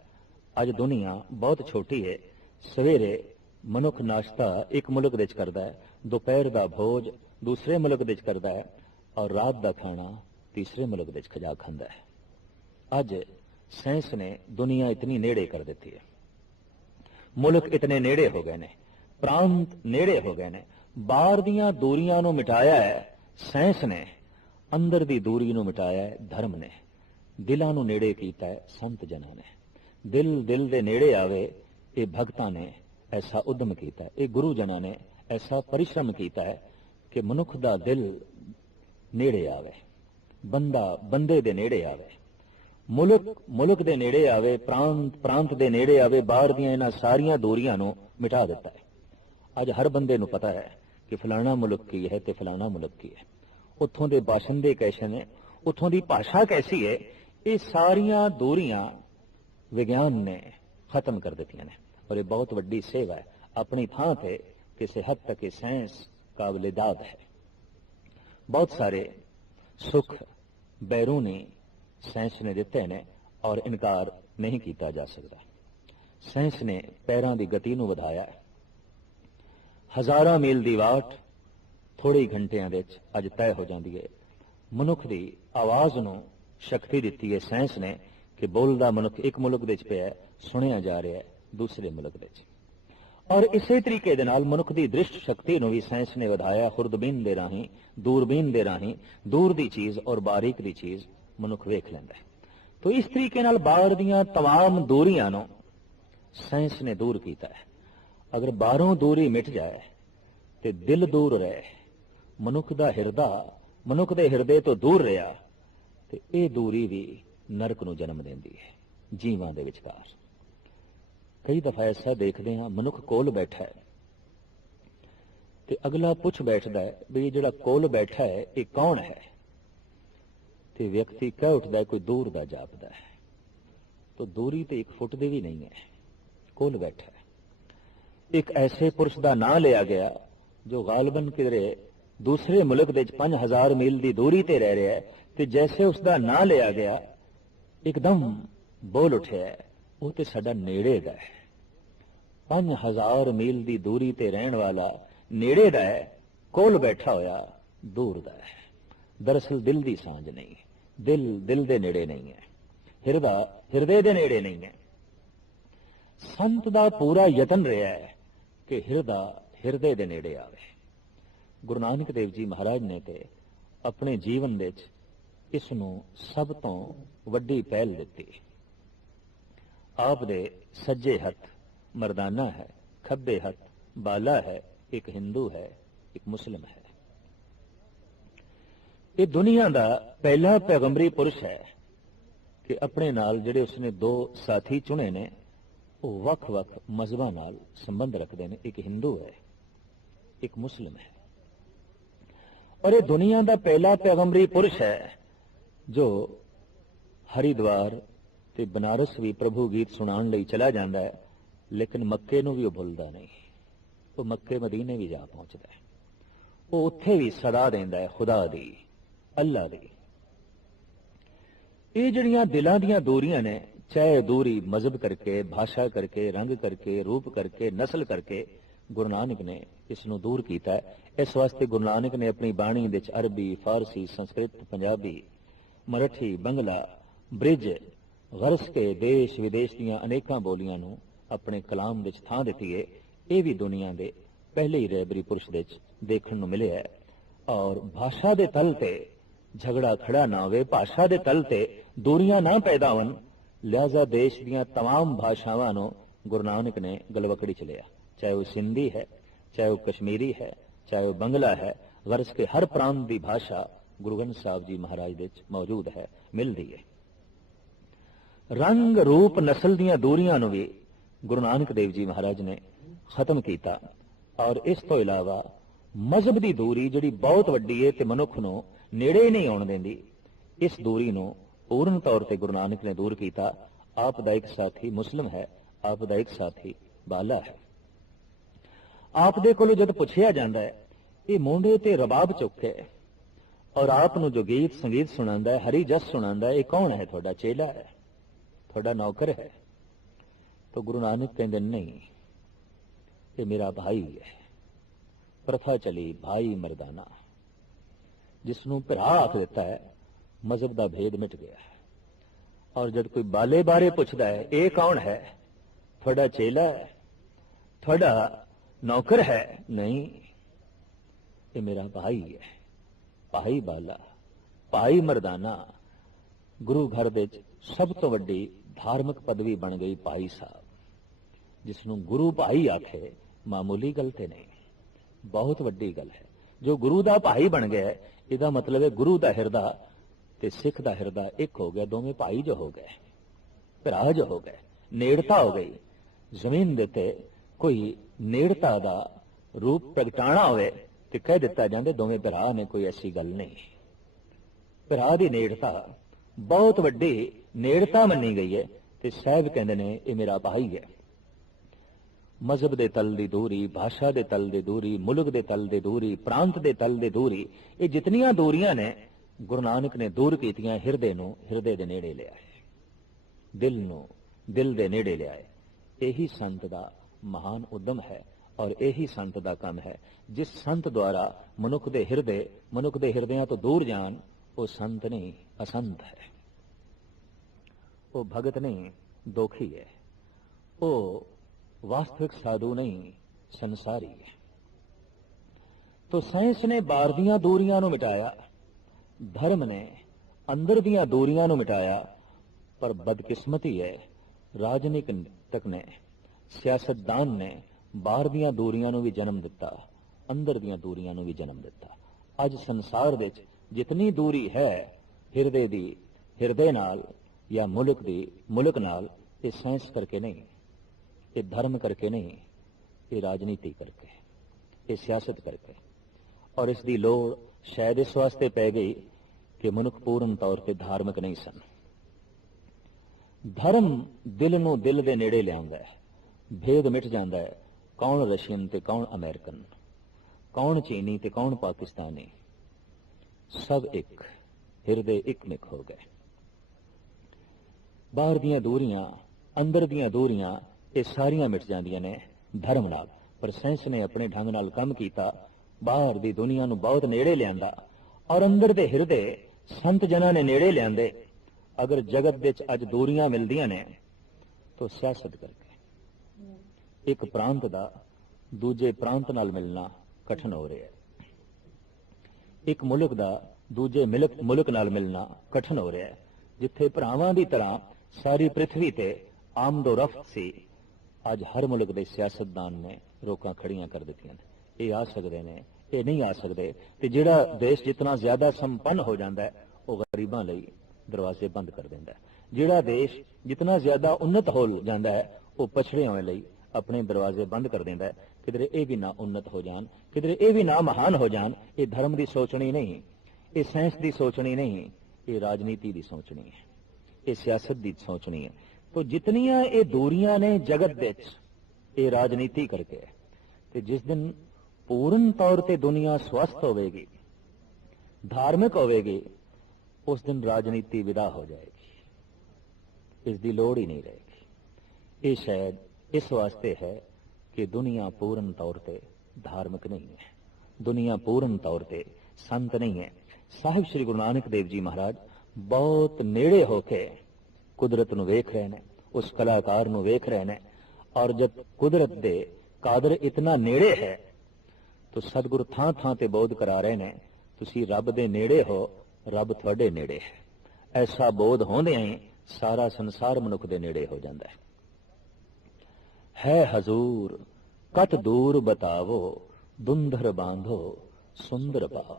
ਅੱਜ ਦੁਨੀਆ ਬਹੁਤ ਛੋਟੀ ਹੈ ਸਵੇਰੇ ਮਨੁੱਖ ਨਾਸ਼ਤਾ ਇੱਕ ਮੁਲਕ ਦੇ ਵਿੱਚ ਕਰਦਾ ਹੈ ਦੁਪਹਿਰ ਦਾ ਭੋਜ ਦੂਸਰੇ ਮੁਲਕ ਦੇ ਵਿੱਚ ਕਰਦਾ ਹੈ ਔਰ ਰਾਤ ਦਾ ਖਾਣਾ ਤੀਸਰੇ ਮੁਲਕ ਦੇ ਵਿੱਚ ਖਜਾ ਖਾਂਦਾ ਹੈ ਅੱਜ ਸਾਇੰਸ ਨੇ ਦੁਨੀਆ ਇਤਨੀ ਨੇੜੇ ਕਰ ਦਿੱਤੀ ਹੈ ਮੁਲਕ ਇਤਨੇ ਨੇੜੇ ਹੋ ਗਏ ਨੇ ਪ੍ਰਾਂਤ ਨੇੜੇ ਹੋ ਗਏ ਨੇ ਬਾਹਰ ਦੀਆਂ ਦੂਰੀਆਂ ਨੂੰ ਮਿਟਾਇਆ ਹੈ ਸਾਇੰਸ ਨੇ ਅੰਦਰ ਦੀ ਦੂਰੀ ਨੂੰ ਮਿਟਾਇਆ ਹੈ ਧਰਮ ਨੇ ਦਿਲਾਂ ਨੂੰ ਨੇੜੇ ਕੀਤਾ ਹੈ ਸੰਤ ਜਨਾਂ ਨੇ ਦਿਲ ਦਿਲ ਦੇ ਨੇੜੇ ਆਵੇ ਇਹ ਭਗਤਾਂ ਨੇ ਐਸਾ ਉਦਮ ਕੀਤਾ ਹੈ ਇਹ ਗੁਰੂ ਜਨਾਂ ਨੇ ਐਸਾ ਪਰਿਸ਼ਰਮ ਕੀਤਾ ਹੈ ਕਿ ਮਨੁੱਖ ਦਾ ਦਿਲ ਨੇੜੇ ਆਵੇ ਬੰਦਾ ਬੰਦੇ ਦੇ ਨੇੜੇ ਆਵੇ ਮੁਲਕ ਮੁਲਕ ਦੇ ਨੇੜੇ ਆਵੇ ਪ੍ਰਾਂਤ ਪ੍ਰਾਂਤ ਦੇ ਨੇੜੇ ਆਵੇ ਬਾਹਰ ਦੀਆਂ ਇਹਨਾਂ ਸਾਰੀਆਂ ਦੂਰੀਆਂ ਨੂੰ ਮਿਟਾ ਦਿੱਤਾ ਹੈ ਅੱਜ ਹਰ ਬੰਦੇ ਨੂੰ ਪਤਾ ਹੈ ਕਿ ਫਲਾਣਾ ਮੁਲਕ ਕੀ ਹੈ ਤੇ ਫਲਾਣਾ ਮੁਲਕ ਕੀ ਹੈ ਉੱਥੋਂ ਦੇ ਬਾਸ਼ਿੰਦੇ ਕੈਸੇ ਨੇ ਉੱਥੋਂ ਦੀ ਭਾਸ਼ਾ ਕੈਸੀ ਹੈ ਇਹ ਸਾਰੀਆਂ ਦੂਰੀਆਂ ਵਿਗਿਆਨ ਨੇ ਖਤਮ ਕਰ ਦਿੱਤੀਆਂ ਨੇ ਔਰ ਇਹ ਬਹੁਤ ਵੱਡੀ ਸੇਵਾ ਹੈ ਆਪਣੀ ਥਾਂ ਤੇ ਕਿਸੇ ਹੱਦ ਤੱਕ ਇਹ ਸਾਇੰਸ ਕਾਬਲੇ ਦਾਦ ਹੈ ਬਹੁਤ ਸਾਰੇ ਸੁਖ ਬੈਰੂਨੀ ਸਾਇੰਸ ਨੇ ਦਿੱਤੇ ਨੇ ਔਰ ਇਨਕਾਰ ਨਹੀਂ ਕੀਤਾ ਜਾ ਸਕਦਾ ਸਾਇੰਸ ਨੇ ਪੈਰਾਂ ਦੀ ਗਤੀ ਨੂੰ ਵਧਾਇਆ ਹੈ ਹਜ਼ਾਰਾਂ ਮੀਲ ਦੀ ਵਾਟ ਥੋੜੇ ਘੰਟਿਆਂ ਵਿੱਚ ਅੱਜ ਤੈਅ ਹੋ ਜਾਂਦੀ ਹੈ ਮਨੁੱਖ ਦੀ ਆਵਾਜ਼ ਨੂੰ ਸ਼ਕਤੀ ਦਿੱਤੀ ਹੈ ਸਾਇੰਸ ਨੇ ਕਿ ਬੋਲਦਾ ਮਨੁੱਖ ਇੱਕ ਮੁਲਕ ਦੇ ਵਿੱਚ ਪਿਆ ਹੈ, ਸੁਣਿਆ ਜਾ ਰਿਹਾ ਹੈ ਦੂਸਰੇ ਮੁਲਕ ਦੇ ਵਿੱਚ ਔਰ ਇਸੇ ਤਰੀਕੇ ਦੇ ਨਾਲ ਮਨੁੱਖ ਦੀ ਦ੍ਰਿਸ਼ਟ ਸ਼ਕਤੀ ਨੂੰ ਵੀ ਸਾਇੰਸ ਨੇ ਵਧਾਇਆ ਖੁਰਦਬੀਨ ਦੇ ਰਾਹੀਂ ਦੂਰਬੀਨ ਦੇ ਰਾਹੀਂ ਦੂਰ ਦੀ ਚੀਜ਼ ਔਰ ਬਾਰੀਕ ਦੀ ਚੀਜ਼ ਮਨੁੱਖ ਵੇਖ ਲੈਂਦਾ ਹੈ ਤੋ ਇਸ ਤਰੀਕੇ ਨਾਲ ਬਾਹਰ ਦੀਆਂ तमाम ਦੂਰੀਆਂ ਨੂੰ ਸਾਇੰਸ ਨੇ ਦੂਰ ਕੀਤਾ ਹੈ ਅਗਰ ਬਾਹਰੋਂ ਦੂਰੀ ਮਿਟ ਜਾਏ ਤੇ ਦਿਲ ਦੂਰ ਰਹੇ ਮਨੁੱਖ ਦਾ ਹਿਰਦਾ ਮਨੁੱਖ ਦੇ ਹਿਰਦੇ ਤੋਂ ਦੂਰ ਰਿਹਾ ਤੇ ਇਹ ਦੂਰੀ ਵੀ ਨਰਕ ਨੂੰ ਜਨਮ ਦਿੰਦੀ ਹੈ ਜੀਵਾਂ ਦੇ ਵਿਚਕਾਰ ਕਈ ਦਫਾ ਐਸਾ ਦੇਖਦੇ ਹਾਂ ਮਨੁੱਖ ਕੋਲ ਬੈਠਾ ਹੈ ਤੇ ਅਗਲਾ ਪੁੱਛ ਬੈਠਦਾ ਹੈ ਵੀ ਜਿਹੜਾ ਕੋਲ ਬੈਠਾ ਹੈ ਇਹ ਕੌਣ ਹੈ ਤੇ ਵਿਅਕਤੀ ਕਹਿ ਉੱਠਦਾ ਕੋਈ ਦੂਰ ਦਾ ਜਾਪਦਾ ਹੈ ਤੋ ਦੂਰੀ ਤੇ 1 ਫੁੱਟ ਦੇ ਵੀ ਨਹੀਂ ਹੈ ਕੋਲ ਬੈਠਾ ਹੈ ਇੱਕ ਐਸੇ ਪੁਰਸ਼ ਦਾ ਨਾਂ ਲਿਆ ਗਿਆ ਜੋ ਗਾਲਬਨ ਕਿਦਰੇ ਦੂਸਰੇ ਮੁਲਕ ਦੇ ਵਿੱਚ 5000 ਮੀਲ ਦੀ ਦੂਰੀ ਤੇ ਰਹਿ ਰਿਹਾ ਹੈ ਤੇ ਜੈਸੇ ਉਸ ਦਾ ਨਾਂ ਲਿਆ ਗਿਆ ਇੱਕਦਮ ਬੋਲ ਉਠਿਆ ਉਹ ਤੇ ਸਾਡਾ ਨੇੜੇ ਦਾ ਹੈ 5000 ਮੀਲ ਦੀ ਦੂਰੀ ਤੇ ਰਹਿਣ ਵਾਲਾ ਨੇੜੇ ਦਾ ਹੈ ਕੋਲ ਬੈਠਾ ਹੋਇਆ ਦੂਰ ਦਾ ਹੈ ਦਰਸਲ ਦਿਲ ਦੀ ਸਾਂਝ ਨਹੀਂ ਦਿਲ ਦਿਲ ਦੇ ਨੇੜੇ ਨਹੀਂ ਹੈ ਹਿਰਦਾ ਹਿਰਦੇ ਦੇ ਨੇੜੇ ਨਹੀਂ ਹੈ ਸੰਤ ਦਾ ਪੂਰਾ ਯਤਨ ਰਿਹਾ ਹੈ ਕਿ ਹਿਰਦਾ ਹਿਰਦੇ ਦੇ ਨੇੜੇ ਆਵੇ ਗੁਰੂ ਨਾਨਕ ਦੇਵ ਜੀ ਮਹਾਰਾਜ ਨੇ ਤੇ ਆਪਣੇ ਜੀਵਨ ਵਿੱਚ ਇਸ ਨੂੰ ਸਭ ਤੋਂ ਵੱਡੀ ਪਹਿਲ ਦਿੱਤੀ ਆਪ ਦੇ ਸੱਜੇ ਹੱਥ ਮਰਦਾਨਾ ਹੈ ਖੱਬੇ ਹੱਥ ਬਾਲਾ ਹੈ ਇੱਕ ਹਿੰਦੂ ਹੈ ਇੱਕ ਮੁਸਲਮ ਹੈ ਇਹ ਦੁਨੀਆ ਦਾ ਪਹਿਲਾ ਪੈਗੰਬਰੀ ਪੁਰਸ਼ ਹੈ ਕਿ ਆਪਣੇ ਨਾਲ ਜਿਹੜੇ ਉਸਨੇ ਦੋ ਸਾਥੀ ਚੁਣੇ ਨੇ ਉਹ ਵੱਖ-ਵੱਖ ਮਜ਼ਬਾਂ ਨਾਲ ਸੰਬੰਧ ਰੱਖਦੇ ਨੇ ਇੱਕ ਹਿੰਦੂ ਹੈ ਇੱਕ ਮੁਸਲਮ ਹੈ ਔਰ ਇਹ ਦੁਨੀਆ ਦਾ ਪਹਿਲਾ ਪੈਗੰਬਰੀ ਪੁਰਸ਼ ਹੈ ਜੋ ਹਰਿਦਵਾਰ ਤੇ ਬਨਾਰਸ ਵੀ ਪ੍ਰਭੂ ਗੀਤ ਸੁਣਾਉਣ ਲਈ ਚਲਾ ਜਾਂਦਾ ਹੈ ਲੇਕਿਨ ਮੱਕੇ ਨੂੰ ਵੀ ਉਹ ਭੁੱਲਦਾ ਨਹੀਂ ਉਹ ਮੱਕੇ ਮਦੀਨੇ ਵੀ ਜਾ ਪਹੁੰਚਦਾ ਹੈ ਉਹ ਉੱਥੇ ਵੀ ਸਦਾ ਦਿੰਦਾ ਹੈ ਖੁਦਾ ਦੀ ਅੱਲਾ ਦੀ ਇਹ ਜਿਹੜੀਆਂ ਦਿਲਾਂ ਦੀਆਂ ਦੂਰੀਆਂ ਨੇ ਚਾਹੇ ਦੂਰੀ ਮਜ਼ਬ ਕਰਕੇ ਭਾਸ਼ਾ ਕਰਕੇ ਰੰਗ ਕਰਕੇ ਰੂਪ ਕਰਕੇ ਨਸਲ ਕਰਕੇ ਗੁਰੂ ਨਾਨਕ ਨੇ ਇਸ ਨੂੰ ਦੂਰ ਕੀਤਾ ਹੈ ਇਸ ਵਾਸਤੇ ਗੁਰੂ ਨਾਨਕ ਨੇ ਆਪਣੀ ਬਾਣੀ ਵਿੱਚ ਅਰਬੀ ਫਾਰਸੀ ਸੰਸਕ੍ਰਿਤ ਪੰਜਾਬੀ ਮਰਾਠੀ ਬੰਗਲਾ ਬ੍ਰਿਜ ਗਰਸ ਕੇ ਦੇਸ਼ ਵਿਦੇਸ਼ ਦੀਆਂ ਅਨੇਕਾਂ ਬੋਲੀਆਂ ਨੂੰ ਆਪਣੇ ਕਲਾਮ ਵਿੱਚ ਥਾਂ ਦਿੱਤੀ ਹੈ ਇਹ ਵੀ ਦੁਨੀਆ ਦੇ ਪਹਿਲੇ ਹੀ ਰਹਿਬਰੀ ਪੁਰਸ਼ ਦੇ ਵਿੱਚ ਦੇਖਣ ਨੂੰ ਮਿਲਿਆ ਹੈ ਔਰ ਭਾਸ਼ਾ ਦੇ ਤਲ ਤੇ ਝਗੜਾ ਖੜਾ ਨਾ ਹੋਵੇ ਭਾਸ਼ਾ ਦੇ ਤਲ ਤੇ ਦੂਰੀਆਂ ਨਾ ਪੈਦਾ ਹੋਣ ਲਿਹਾਜ਼ਾ ਦੇਸ਼ ਦੀਆਂ तमाम ਭਾਸ਼ਾਵਾਂ ਨੂੰ ਗੁਰੂ ਨਾਨਕ ਨੇ ਗਲਵਕੜੀ ਚ ਲਿਆ ਚਾਹੇ ਉਹ ਸਿੰਧੀ ਹੈ ਚਾਹੇ ਉਹ ਕਸ਼ਮੀਰੀ ਹੈ ਚਾਹੇ ਉਹ ਬੰਗਲਾ ਹੈ ਗਰਜ ਕੇ ਹਰ ਪ੍ਰਾਂਤ ਦੀ ਭਾਸ਼ਾ ਗੁਰੂ ਗ੍ਰੰਥ ਸਾਹਿਬ ਜੀ ਮਹਾਰਾਜ ਦੇ ਵਿੱਚ ਮੌਜੂਦ ਹੈ ਮਿਲਦੀ ਹੈ ਰੰਗ ਰੂਪ ਨਸਲ ਦੀਆਂ ਦੂਰੀਆਂ ਨੂੰ ਵੀ ਗੁਰੂ ਨਾਨਕ ਦੇਵ ਜੀ ਮਹਾਰਾਜ ਨੇ ਖਤਮ ਕੀਤਾ ਔਰ ਇਸ ਤੋਂ ਇਲਾਵਾ ਮਜ਼ਹਬ ਦੀ ਦੂਰੀ ਜਿਹੜੀ ਬਹੁਤ ਵੱਡੀ ਹੈ ਤੇ ਮਨੁੱਖ ਨੂੰ ਨੇੜੇ ਨਹੀਂ ਆਉਣ ਦਿੰਦੀ ਇਸ ਦੂਰੀ ਨੂੰ ਪੂਰਨ ਤੌਰ ਤੇ ਗੁਰੂ ਨਾਨਕ ਨੇ ਦੂਰ ਕੀਤਾ ਆਪ ਦਾ ਇੱਕ ਸਾਥੀ ਮੁਸਲਮ ਹੈ ਆਪ ਦਾ ਇੱਕ ਸਾਥੀ ਬਾਲਾ ਹੈ ਆਪ ਦੇ ਕੋਲੋਂ ਜਦ ਪੁੱਛਿਆ ਜਾਂਦਾ ਹੈ ਇਹ ਮੋਢੇ ਤੇ ਰਬਾਬ ਚੁੱਕੇ ਔਰ ਆਪ ਨੂੰ ਜੋ ਗੀਤ ਸੰਗੀਤ ਸੁਣਾਉਂਦਾ ਹੈ ਹਰੀ ਜਸ ਸੁਣਾਉਂਦਾ ਹੈ ਇਹ ਕੌਣ ਹੈ ਤੁਹਾਡਾ ਚੇਲਾ ਹੈ ਤੁਹਾਡਾ ਨੌਕਰ ਹੈ ਤਾਂ ਗੁਰੂ ਨਾਨਕ ਕਹਿੰਦੇ ਨਹੀਂ ਇਹ ਮੇਰਾ ਭਾਈ ਹੈ ਪ੍ਰਥਾ ਚਲੀ ਭਾਈ ਮਰਦਾਨਾ ਜਿਸ ਨੂੰ ਭਰਾ ਆਖ ਦਿੱਤਾ ਹੈ ਮਜ਼ਹਬ ਦਾ ਭੇਦ ਮਿਟ ਗਿਆ ਹੈ ਔਰ ਜਦ ਕੋਈ ਬਾਲੇ ਬਾਰੇ ਪੁੱਛਦਾ ਹੈ ਇਹ ਕੌਣ ਹੈ ਤੁਹਾਡਾ ਚੇਲਾ ਹੈ ਤੁਹਾਡਾ ਨੌਕਰ ਹੈ ਨਹੀਂ ਇਹ ਮੇਰਾ ਭਾਈ ਹੈ ਭਾਈ ਬਾਲਾ ਭਾਈ ਮਰਦਾਨਾ ਗੁਰੂ ਘਰ ਵਿੱਚ ਸਭ ਤੋਂ ਵੱਡੀ ਧਾਰਮਿਕ ਪਦਵੀ ਬਣ ਗਈ ਭਾਈ ਸਾਹਿਬ ਜਿਸ ਨੂੰ ਗੁਰੂ ਭਾਈ ਆਖੇ ਮਾਮੂਲੀ ਗੱਲ ਤੇ ਨਹੀਂ ਬਹੁਤ ਵੱਡੀ ਗੱਲ ਹੈ ਜੋ ਗੁਰੂ ਦਾ ਭਾਈ ਬਣ ਗਿਆ ਇਹਦਾ ਮਤਲਬ ਹੈ ਗੁਰੂ ਦਾ ਹਿਰਦਾ ਤੇ ਸਿੱਖ ਦਾ ਹਿਰਦਾ ਇੱਕ ਹੋ ਗਿਆ ਦੋਵੇਂ ਭਾਈ ਜੋ ਹੋ ਗਏ ਭਰਾ ਜੋ ਹੋ ਗਏ ਨੇੜਤਾ ਹੋ ਗਈ ਜ਼ਮੀਨ ਦੇ ਤੇ ਕੋਈ ਨੇੜਤਾ ਦਾ ਰੂਪ ਪ੍ਰਗਟਾਣਾ ਹੋਵੇ ਤੇ ਕਹਿ ਦਿੱਤਾ ਜਾਂਦੇ ਦੋਵੇਂ ਭਰਾ ਨੇ ਕੋਈ ਐਸੀ ਗੱਲ ਨਹੀਂ ਭਰਾ ਦੀ ਨੇੜਤਾ ਬਹੁਤ ਵੱਡੀ ਨੇੜਤਾ ਮੰਨੀ ਗਈ ਹੈ ਤੇ ਸਾਹਿਬ ਕਹਿੰਦੇ ਨੇ ਇਹ ਮੇਰਾ ਭਾਈ ਹੈ ਮਜ਼ਹਬ ਦੇ ਤਲ ਦੀ ਦੂਰੀ ਭਾਸ਼ਾ ਦੇ ਤਲ ਦੀ ਦੂਰੀ ਮੁਲਕ ਦੇ ਤਲ ਦੀ ਦੂਰੀ ਪ੍ਰਾਂਤ ਦੇ ਤਲ ਦੀ ਦੂਰੀ ਇਹ ਜਿਤਨੀਆਂ ਦੂਰੀਆਂ ਨੇ ਗੁਰੂ ਨਾਨਕ ਨੇ ਦੂਰ ਕੀਤੀਆਂ ਹਿਰਦੇ ਨੂੰ ਹਿਰਦੇ ਦੇ ਨੇੜੇ ਲਿਆ ਹੈ ਦਿਲ ਨੂੰ ਦਿਲ ਦੇ ਨੇੜੇ ਲਿਆ ਹੈ ਇਹੀ ਸੰਤ ਦਾ ਮਹਾਨ ਉਦਮ ਹੈ ਔਰ ਇਹੀ ਸੰਤ ਦਾ ਕੰਮ ਹੈ ਜਿਸ ਸੰਤ ਦੁਆਰਾ ਮਨੁੱਖ ਦੇ ਹਿਰਦੇ ਮਨੁੱਖ ਦੇ ਹਿਰਦਿਆਂ ਤੋਂ ਦੂਰ ਜਾਣ ਉਹ ਸੰਤ ਨਹੀਂ ਅਸੰਤ ਹੈ ਉਹ ਭਗਤ ਨਹੀਂ ਦੋਖੀ ਹੈ ਉਹ ਵਾਸਤਵਿਕ ਸਾਧੂ ਨਹੀਂ ਸੰਸਾਰੀ ਹੈ ਤੋ ਸਾਇੰਸ ਨੇ ਬਾਹਰ ਦੀਆਂ ਦੂਰੀਆਂ ਨੂੰ ਮਿਟਾਇਆ ਧਰਮ ਨੇ ਅੰਦਰ ਦੀਆਂ ਦੂਰੀਆਂ ਨੂੰ ਮਿਟਾਇਆ ਪਰ ਬਦਕਿਸਮਤੀ ਹੈ ਰਾਜਨੀਤਿਕ ਨੇ ਸਿਆਸਤਦਾਨ ਨੇ ਬਾਹਰ ਦੀਆਂ ਦੂਰੀਆਂ ਨੂੰ ਵੀ ਜਨਮ ਦਿੱਤਾ ਅੰਦਰ ਦੀਆਂ ਦੂਰੀਆਂ ਨੂੰ ਵੀ ਜਨਮ ਦਿੱਤਾ ਅੱਜ ਸੰਸਾਰ ਦੇ ਵਿੱਚ ਜਿੰਨੀ ਦੂਰੀ ਹੈ ਹਿਰਦੇ ਦੀ ਹਿਰਦੇ ਨਾਲ ਜਾਂ ਮੁਲਕ ਦੀ ਮੁਲਕ ਨਾਲ ਇਹ ਸਾਇੰਸ ਕਰਕੇ ਨਹੀਂ ਇਹ ਧਰਮ ਕਰਕੇ ਨਹੀਂ ਇਹ ਰਾਜਨੀਤੀ ਕਰਕੇ ਇਹ ਸਿਆਸਤ ਕਰਕੇ ਔਰ ਇਸ ਦੀ ਲੋੜ ਸ਼ਾਇਦ ਇਸ ਵਾਸਤੇ ਪੈ ਗਈ ਕਿ ਮਨੁੱਖ ਪੂਰਨ ਤੌਰ ਤੇ ਧਾਰਮਿਕ ਨਹੀਂ ਸਨ ਧਰਮ ਦਿਲ ਨੂੰ ਦਿਲ ਦੇ ਨੇੜੇ ਲਿਆਉਂਦਾ ਹੈ ਭੇਦ ਮਿਟ ਜਾਂਦਾ ਹੈ ਕੌਣ ਰਸ਼ੀਅਨ ਤੇ ਕੌਣ ਅਮਰੀਕਨ ਕੌਣ ਚੀਨੀ ਤੇ ਕੌਣ ਪਾਕਿਸਤਾਨੀ ਸਭ ਇੱਕ ਹਿਰਦੇ ਇੱਕ ਨਿਕ ਹੋ ਗਏ ਬਾਹਰ ਦੀਆਂ ਦੂਰੀਆਂ ਅੰਦਰ ਦੀਆਂ ਦੂਰੀਆਂ ਇਹ ਸਾਰੀਆਂ ਮਿਟ ਜਾਂਦੀਆਂ ਨੇ ਧਰਮ ਨਾਲ ਪਰ ਸਾਇੰਸ ਨੇ ਆਪਣੇ ਢੰਗ ਨਾਲ ਕੰਮ ਕੀਤਾ ਬਾਹਰ ਦੀ ਦੁਨੀਆ ਨੂੰ ਬਹੁਤ ਨੇੜੇ ਲਿਆਂਦਾ ਔਰ ਅੰਦਰ ਦੇ ਹਿਰਦੇ ਸੰਤ ਜਨਾਂ ਨੇ ਨੇੜੇ ਲਿਆਂਦੇ ਅਗਰ ਜਗਤ ਵਿੱਚ ਅੱਜ ਦੂਰੀਆਂ ਮਿਲਦੀਆਂ ਨੇ ਤਾਂ ਸਿਆਸਤ ਕਰਕੇ ਇੱਕ ਪ੍ਰਾਂਤ ਦਾ ਦੂਜੇ ਪ੍ਰਾਂਤ ਨਾਲ ਮਿਲਣਾ ਕਠਿਨ ਹੋ ਰਿਹਾ ਹੈ ਇੱਕ ਮੁਲਕ ਦਾ ਦੂਜੇ ਮਿਲਕ ਮੁਲਕ ਨਾਲ ਮਿਲਣਾ ਕਠਿਨ ਹੋ ਰਿਹਾ ਹੈ ਜਿੱਥੇ ਭਰਾਵਾਂ ਦੀ ਤਰ੍ਹਾਂ ਸਾਰੀ ਪ੍ਰithvi ਤੇ ਆਮਦੋਰਫਤ ਸੀ ਅੱਜ ਹਰ ਮੁਲਕ ਦੇ ਸਿਆਸਤਦਾਨ ਨੇ ਰੋਕਾਂ ਖੜੀਆਂ ਕਰ ਦਿੱਤੀਆਂ ਨੇ ਇਹ ਆ ਸਕਦੇ ਨੇ ਇਹ ਨਹੀਂ ਆ ਸਕਦੇ ਤੇ ਜਿਹੜਾ ਦੇਸ਼ ਜਿੰਨਾ ਜ਼ਿਆਦਾ ਸੰਪੰਨ ਹੋ ਜਾਂਦਾ ਉਹ ਗਰੀਬਾਂ ਲਈ ਦਰਵਾਜ਼ੇ ਬੰਦ ਕਰ ਦਿੰਦਾ ਜਿਹੜਾ ਦੇਸ਼ ਜਿੰਨਾ ਜ਼ਿਆਦਾ ਉન્નਤ ਹੋ ਜਾਂਦਾ ਹੈ ਉਹ ਪਛੜਿਆਂ ਲਈ ਆਪਣੇ ਦਰਵਾਜ਼ੇ ਬੰਦ ਕਰ ਦਿੰਦਾ ਹੈ ਕਿਦਰੇ ਇਹ ਵੀ ਨਾ ਉન્નਤ ਹੋ ਜਾਣ ਕਿਦਰੇ ਇਹ ਵੀ ਨਾ ਮਹਾਨ ਹੋ ਜਾਣ ਇਹ ਧਰਮ ਦੀ ਸੋਚਣੀ ਨਹੀਂ ਇਹ ਸਾਇੰਸ ਦੀ ਸੋਚਣੀ ਨਹੀਂ ਇਹ ਰਾਜਨੀਤੀ ਦੀ ਸੋਚਣੀ ਹੈ ਇਹ ਸਿਆਸਤ ਦੀ ਸੋਚਣੀ ਹੈ ਤੋ ਜਿਤਨੀਆਂ ਇਹ ਦੂਰੀਆਂ ਨੇ ਜਗਤ ਵਿੱਚ ਇਹ ਰਾਜਨੀਤੀ ਕਰਕੇ ਹੈ ਤੇ ਜਿਸ ਦਿਨ ਪੂਰਨ ਤੌਰ ਤੇ ਦੁਨੀਆ ਸਵਸਥ ਹੋਵੇਗੀ ਧਾਰਮਿਕ ਹੋਵੇਗੀ ਉਸ ਦਿਨ ਰਾਜਨੀਤੀ ਵਿਦਾ ਹੋ ਜਾਏਗੀ ਇਸ ਦੀ ਲੋੜ ਹੀ ਨਹੀਂ ਰਹੇਗੀ ਇਹ ਸ਼ਾਇਦ ਇਸ ਵਾਸਤੇ ਹੈ ਕਿ ਦੁਨੀਆ ਪੂਰਨ ਤੌਰ ਤੇ ਧਾਰਮਿਕ ਨਹੀਂ ਹੈ ਦੁਨੀਆ ਪੂਰਨ ਤੌਰ ਤੇ ਸੰਤ ਨਹੀਂ ਹੈ ਸਾਹਿਬ ਸ੍ਰੀ ਗੁਰੂ ਨਾਨਕ ਦੇਵ ਜੀ ਮਹਾਰਾਜ ਬਹੁਤ ਨੇੜੇ ਹੋ ਕੇ ਕੁਦਰਤ ਨੂੰ ਵੇਖ ਰਹੇ ਨੇ ਉਸ ਕਲਾਕਾਰ ਨੂੰ ਵੇਖ ਰਹੇ ਨੇ ਔਰ ਜਦ ਕੁਦਰਤ ਦੇ ਕਾਦਰ ਇਤਨਾ ਨੇੜੇ ਹੈ ਤੋ ਸਤਿਗੁਰ ਥਾਂ ਥਾਂ ਤੇ ਬੋਧ ਕਰਾ ਰਹੇ ਨੇ ਤੁਸੀਂ ਰੱਬ ਦੇ ਨੇੜੇ ਹੋ ਰੱਬ ਤੁਹਾਡੇ ਨੇੜੇ ਹੈ ਐਸਾ ਬੋਧ ਹੁੰਦਿਆਂ ਸਾਰਾ ਸੰਸਾਰ ਮਨੁੱਖ ਦੇ ਨੇੜੇ ਹੋ ਜਾਂਦਾ ਹੈ ਹੈ ਹਜ਼ੂਰ ਕਟ ਦੂਰ ਬਤਾਵੋ ਦੁੰਧਰ ਬਾਂਧੋ ਸੁੰਦਰ ਪਾਓ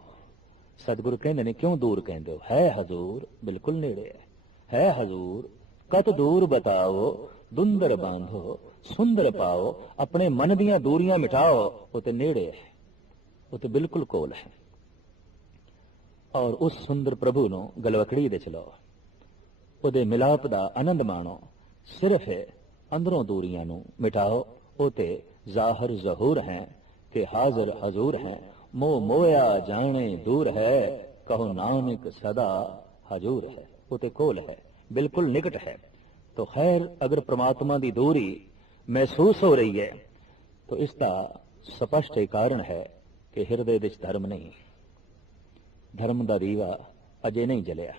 ਸਤਿਗੁਰੂ ਕਹਿੰਦੇ ਨੇ ਕਿਉਂ ਦੂਰ ਕਹਿੰਦੇ ਹੋ ਹੈ ਹਜ਼ੂਰ ਬਿਲਕੁਲ ਨੇੜੇ ਹੈ ਹੈ ਹਜ਼ੂਰ ਕਤ ਦੂਰ ਬਤਾਓ ਦੁੰਦਰ ਬਾਂਧੋ ਸੁੰਦਰ ਪਾਓ ਆਪਣੇ ਮਨ ਦੀਆਂ ਦੂਰੀਆਂ ਮਿਟਾਓ ਉਹ ਤੇ ਨੇੜੇ ਹੈ ਉਹ ਤੇ ਬਿਲਕੁਲ ਕੋਲ ਹੈ ਔਰ ਉਸ ਸੁੰਦਰ ਪ੍ਰਭੂ ਨੂੰ ਗਲਵਕੜੀ ਦੇ ਚਲੋ ਉਹਦੇ ਮਿਲਾਪ ਦਾ ਆਨੰਦ ਮਾਣੋ ਸਿਰਫ ਹੈ ਅੰਦਰੋਂ ਦੂਰੀਆਂ ਨੂੰ ਮਿਟਾਓ ਉਤੇ ਜ਼ਾਹਰ ਜ਼ਹੂਰ ਹੈ ਕਿ ਹਾਜ਼ਰ ਹਜ਼ੂਰ ਹੈ ਮੋ ਮੋਇਆ ਜਾਣੇ ਦੂਰ ਹੈ ਕਹੋ ਨਾਨਕ ਸਦਾ ਹਜ਼ੂਰ ਹੈ ਉਤੇ ਕੋਲ ਹੈ ਬਿਲਕੁਲ ਨਿਕਟ ਹੈ ਤੋ ਖੈਰ ਅਗਰ ਪ੍ਰਮਾਤਮਾ ਦੀ ਦੂਰੀ ਮਹਿਸੂਸ ਹੋ ਰਹੀ ਹੈ ਤੋ ਇਸ ਦਾ ਸਪਸ਼ਟ ਕਾਰਨ ਹੈ ਕਿ ਹਿਰਦੇ ਵਿੱਚ ਧਰਮ ਨਹੀਂ ਧਰਮ ਦਾ ਦੀਵਾ ਅਜੇ ਨਹੀਂ ਜਲਿਆ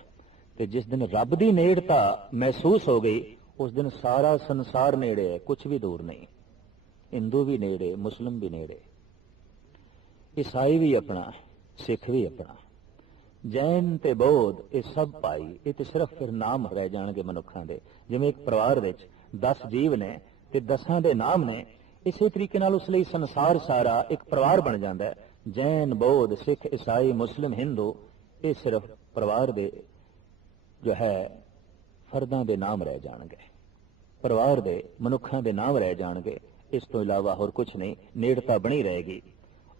ਤੇ ਜਿਸ ਦਿਨ ਰੱਬ ਦੀ ਨੇੜਤਾ ਮਹਿਸੂਸ ਹੋ ਗਈ ਉਸ ਦਿਨ ਸਾਰਾ ਸੰਸਾਰ ਨੇੜੇ ਹੈ ਕੁਝ ਵੀ ਦੂਰ ਨਹੀਂ ਹਿੰਦੂ ਵੀ ਨੇੜੇ ਮੁਸਲਮ ਵੀ ਨੇੜੇ ਈਸਾਈ ਵੀ ਆਪਣਾ ਸਿੱਖ ਵੀ ਆਪਣਾ ਜੈਨ ਤੇ ਬੋਧ ਇਹ ਸਭ ਭਾਈ ਇਹ ਤੇ ਸਿਰਫ ਫਿਰ ਨਾਮ ਰਹਿ ਜਾਣਗੇ ਮਨੁੱਖਾਂ ਦੇ ਜਿਵੇਂ ਇੱਕ ਪਰਿਵਾਰ ਵਿੱਚ 10 ਜੀਵ ਨੇ ਤੇ ਦਸਾਂ ਦੇ ਨਾਮ ਨੇ ਇਸੇ ਤਰੀਕੇ ਨਾਲ ਉਸ ਲਈ ਸੰਸਾਰ ਸਾਰਾ ਇੱਕ ਪਰਿਵਾਰ ਬਣ ਜਾਂਦਾ ਹੈ ਜੈਨ ਬੋਧ ਸਿੱਖ ਈਸਾਈ ਮੁਸਲਮ ਹਿੰਦੂ ਇਹ ਸਿਰਫ ਪਰਿਵਾਰ ਦੇ ਜੋ ਹੈ ਫਰਦਾਂ ਦੇ ਨਾਮ ਰਹਿ ਜਾਣਗੇ ਪਰਿਵਾਰ ਦੇ ਮਨੁੱਖਾਂ ਦੇ ਨਾਮ ਰਹਿ ਜਾਣਗੇ ਇਸ ਤੋਂ ਇਲਾਵਾ ਹੋਰ ਕੁਝ ਨਹੀਂ ਨੇੜਤਾ ਬਣੀ ਰਹੇਗੀ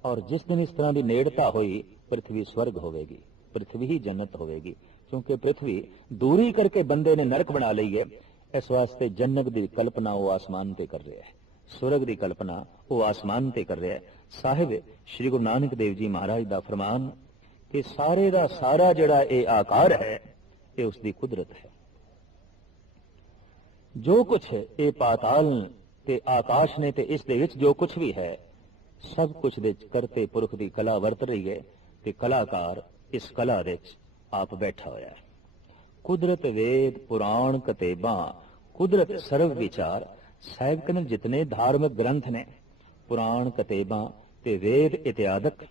ਔਰ ਜਿਸ ਦਿਨ ਇਸ ਤਰ੍ਹਾਂ ਦੀ ਨੇੜਤਾ ਹੋਈ ਪ੍ਰithvi ਸਵਰਗ ਹੋਵੇਗੀ ਪ੍ਰithvi ਹੀ ਜੰਨਤ ਹੋਵੇਗੀ ਕਿਉਂਕਿ ਪ੍ਰithvi ਦੂਰੀ ਕਰਕੇ ਬੰਦੇ ਨੇ ਨਰਕ ਬਣਾ ਲਈ ਹੈ ਇਸ ਵਾਸਤੇ ਜੰਨਤ ਦੀ ਕਲਪਨਾ ਉਹ ਆਸਮਾਨ ਤੇ ਕਰ ਰਿਹਾ ਹੈ ਸਵਰਗ ਦੀ ਕਲਪਨਾ ਉਹ ਆਸਮਾਨ ਤੇ ਕਰ ਰਿਹਾ ਹੈ ਸਾਹਿਬ ਸ੍ਰੀ ਗੁਰੂ ਨਾਨਕ ਦੇਵ ਜੀ ਮਹਾਰਾਜ ਦਾ ਫਰਮਾਨ ਕਿ ਸਾਰੇ ਦਾ ਸਾਰਾ ਜਿਹੜਾ ਇਹ ਆਕਾਰ ਹੈ ਇਹ ਉਸ ਦੀ ਕੁਦਰਤ ਹੈ ਜੋ ਕੁਛ ਹੈ ਇਹ ਪਾਤਾਲ ਤੇ ਆਕਾਸ਼ ਨੇ ਤੇ ਇਸ ਦੇ ਵਿੱਚ ਜੋ ਕੁਝ ਵੀ ਹੈ ਸਭ ਕੁਛ ਦੇ ਕਰਤੇ ਪੁਰਖ ਦੀ ਕਲਾ ਵਰਤ ਰਹੀ ਹੈ ਤੇ ਕਲਾਕਾਰ ਇਸ ਕਲਾ ਵਿੱਚ ਆਪ ਬੈਠਾ ਹੋਇਆ ਹੈ ਕੁਦਰਤ ਵੇਦ ਪੁਰਾਣ ਕਤੇਬਾਂ ਕੁਦਰਤ ਸਰਵ ਵਿਚਾਰ ਸਾਹਿਬ ਕਨ ਜਿਤਨੇ ਧਾਰਮਿਕ ਗ੍ਰੰਥ ਨੇ ਪੁਰਾਣ ਕਤੇਬਾਂ ਤੇ ਵੇਦ ਇਤਿਆਦਕ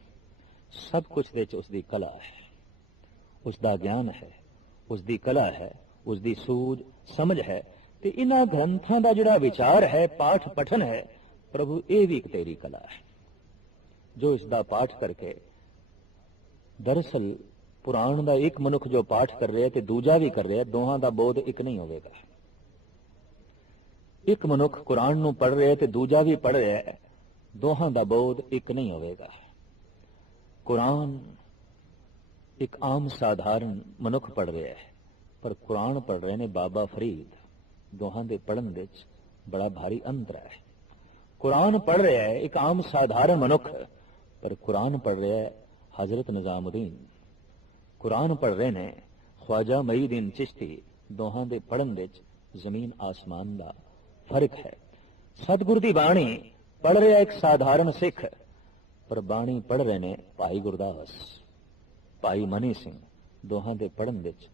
ਸਭ ਕੁਝ ਵਿੱਚ ਉਸ ਦੀ ਕਲਾ ਹੈ ਉਸ ਦਾ ਗਿਆਨ ਹੈ ਉਸ ਦੀ ਕਲਾ ਹੈ ਉਸ ਦੀ ਸੂਝ ਸਮਝ ਹੈ ਤੇ ਇਹਨਾਂ ਗ੍ਰੰਥਾਂ ਦਾ ਜਿਹੜਾ ਵਿਚਾਰ ਹੈ ਪਾਠ ਪਠਨ ਹੈ ਪ੍ਰਭੂ ਇਹ ਵੀ ਇੱਕ ਤੇਰੀ ਕਲਾ ਹੈ ਜੋ ਇਸ ਦਾ ਪਾਠ ਕਰਕੇ ਦਰਸਲ ਪੁਰਾਣ ਦਾ ਇੱਕ ਮਨੁੱਖ ਜੋ ਪਾਠ ਕਰ ਰਿਹਾ ਤੇ ਦੂਜਾ ਵੀ ਕਰ ਰਿਹਾ ਦੋਹਾਂ ਦਾ ਬੋਧ ਇੱਕ ਨਹੀਂ ਹੋਵੇਗਾ ਇੱਕ ਮਨੁੱਖ ਕੁਰਾਨ ਨੂੰ ਪੜ ਰਿਹਾ ਤੇ ਦੂਜਾ ਵੀ ਪੜ ਰਿਹਾ ਹੈ ਦੋਹਾਂ ਦਾ ਬੋਧ ਇੱਕ ਨਹੀਂ ਹੋਵੇਗਾ ਕੁਰਾਨ ਇੱਕ ਆਮ ਸਾਧਾਰਨ ਮਨੁੱਖ ਪੜ ਰਿਹਾ ਹੈ ਪਰ ਕੁਰਾਨ ਪੜ ਰਹੇ ਨੇ ਬਾਬਾ ਫਰੀਦ ਦੋਹਾਂ ਦੇ ਪੜਨ ਵਿੱਚ ਬੜਾ ਭਾਰੀ ਅੰਤਰ ਹੈ ਕੁਰਾਨ ਪੜ ਰਿਹਾ ਹੈ ਇੱਕ ਆਮ ਸਾਧਾਰਨ ਮਨੁੱਖ ਪਰ ਕੁਰਾਨ ਪੜ ਰਿਹਾ ਹੈ حضرت ਨਿਜ਼ਾਮਉਦੀਨ ਕੁਰਾਨ ਪੜ ਰਹੇ ਨੇ ਖਵਾਜਾ ਮਈਦੀਨ ਚਿਸ਼ਤੀ ਦੋਹਾਂ ਦੇ ਪੜਨ ਵਿੱਚ ਜ਼ਮੀਨ ਆਸਮਾਨ ਦਾ ਫਰਕ ਹੈ ਸਤਗੁਰ ਦੀ ਬਾਣੀ ਪੜ ਰਿਹਾ ਇੱਕ ਸਾਧਾਰਨ ਸਿੱਖ ਪਰ ਬਾਣੀ ਪੜ ਰਹੇ ਨੇ ਭਾਈ ਗੁਰਦਾਸ ਭਾਈ ਮਨੀ ਸਿੰਘ ਦੋਹਾਂ ਦੇ ਪੜਨ ਵਿੱਚ